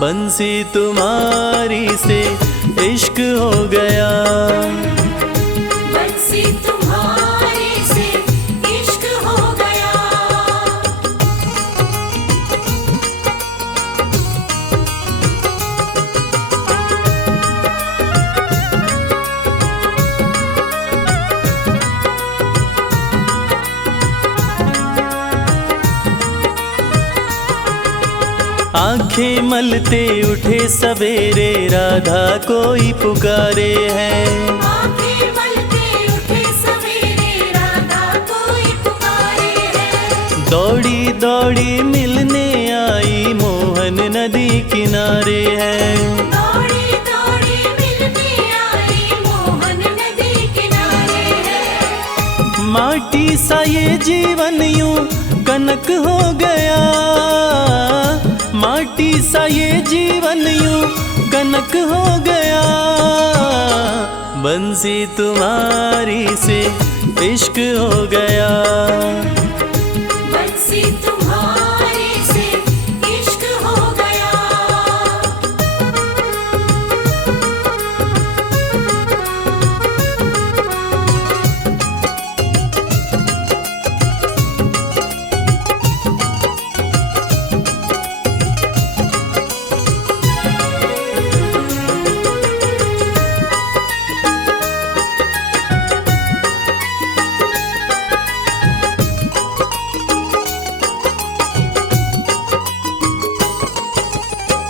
बंसी तुम्हारी से इश्क हो गया, बंसी तुम्हारी से इश्क हो गया। आंखें मलते उठे सवेरे राधा कोई पुकारे है। आंखें मलते उठे सवेरे राधा कोई पुकारे है। दौड़ी दौड़ी मिलने आई मोहन नदी किनारे है। दौड़ी दौड़ी मिलने आई मोहन नदी किनारे है। माटी सा ये जीवन यूं कनक हो गया, माटी सा ये जीवन यूं कनक हो गया। बंसी तुम्हारी से इश्क हो गया, बंसी तुम्हारी से इश्क हो गया।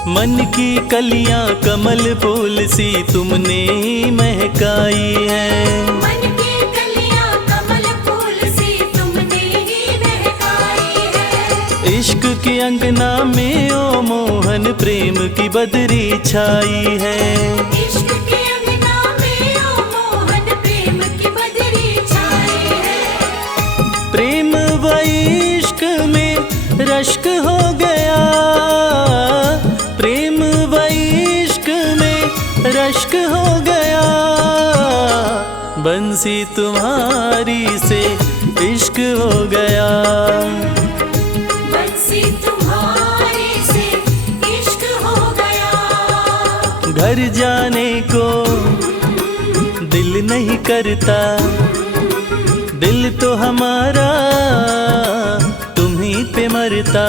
मन की कलियां कमल फूल सी तुमने ही महकाई है। मन की कलियां कमल फूल सी तुमने ही महकाई है। इश्क के अंगना में ओ मोहन प्रेम की बदरी छाई है। इश्क के अंगना में ओ मोहन प्रेम की बदरी छाई है। प्रेम व इश्क में रश्क हो गया, प्रेम व इश्क में रश्क हो गया। बंसी तुम्हारी से इश्क हो गया, बंसी तुम्हारी से इश्क हो गया। घर जाने को दिल नहीं करता, दिल तो हमारा तुम्हीं पे मरता।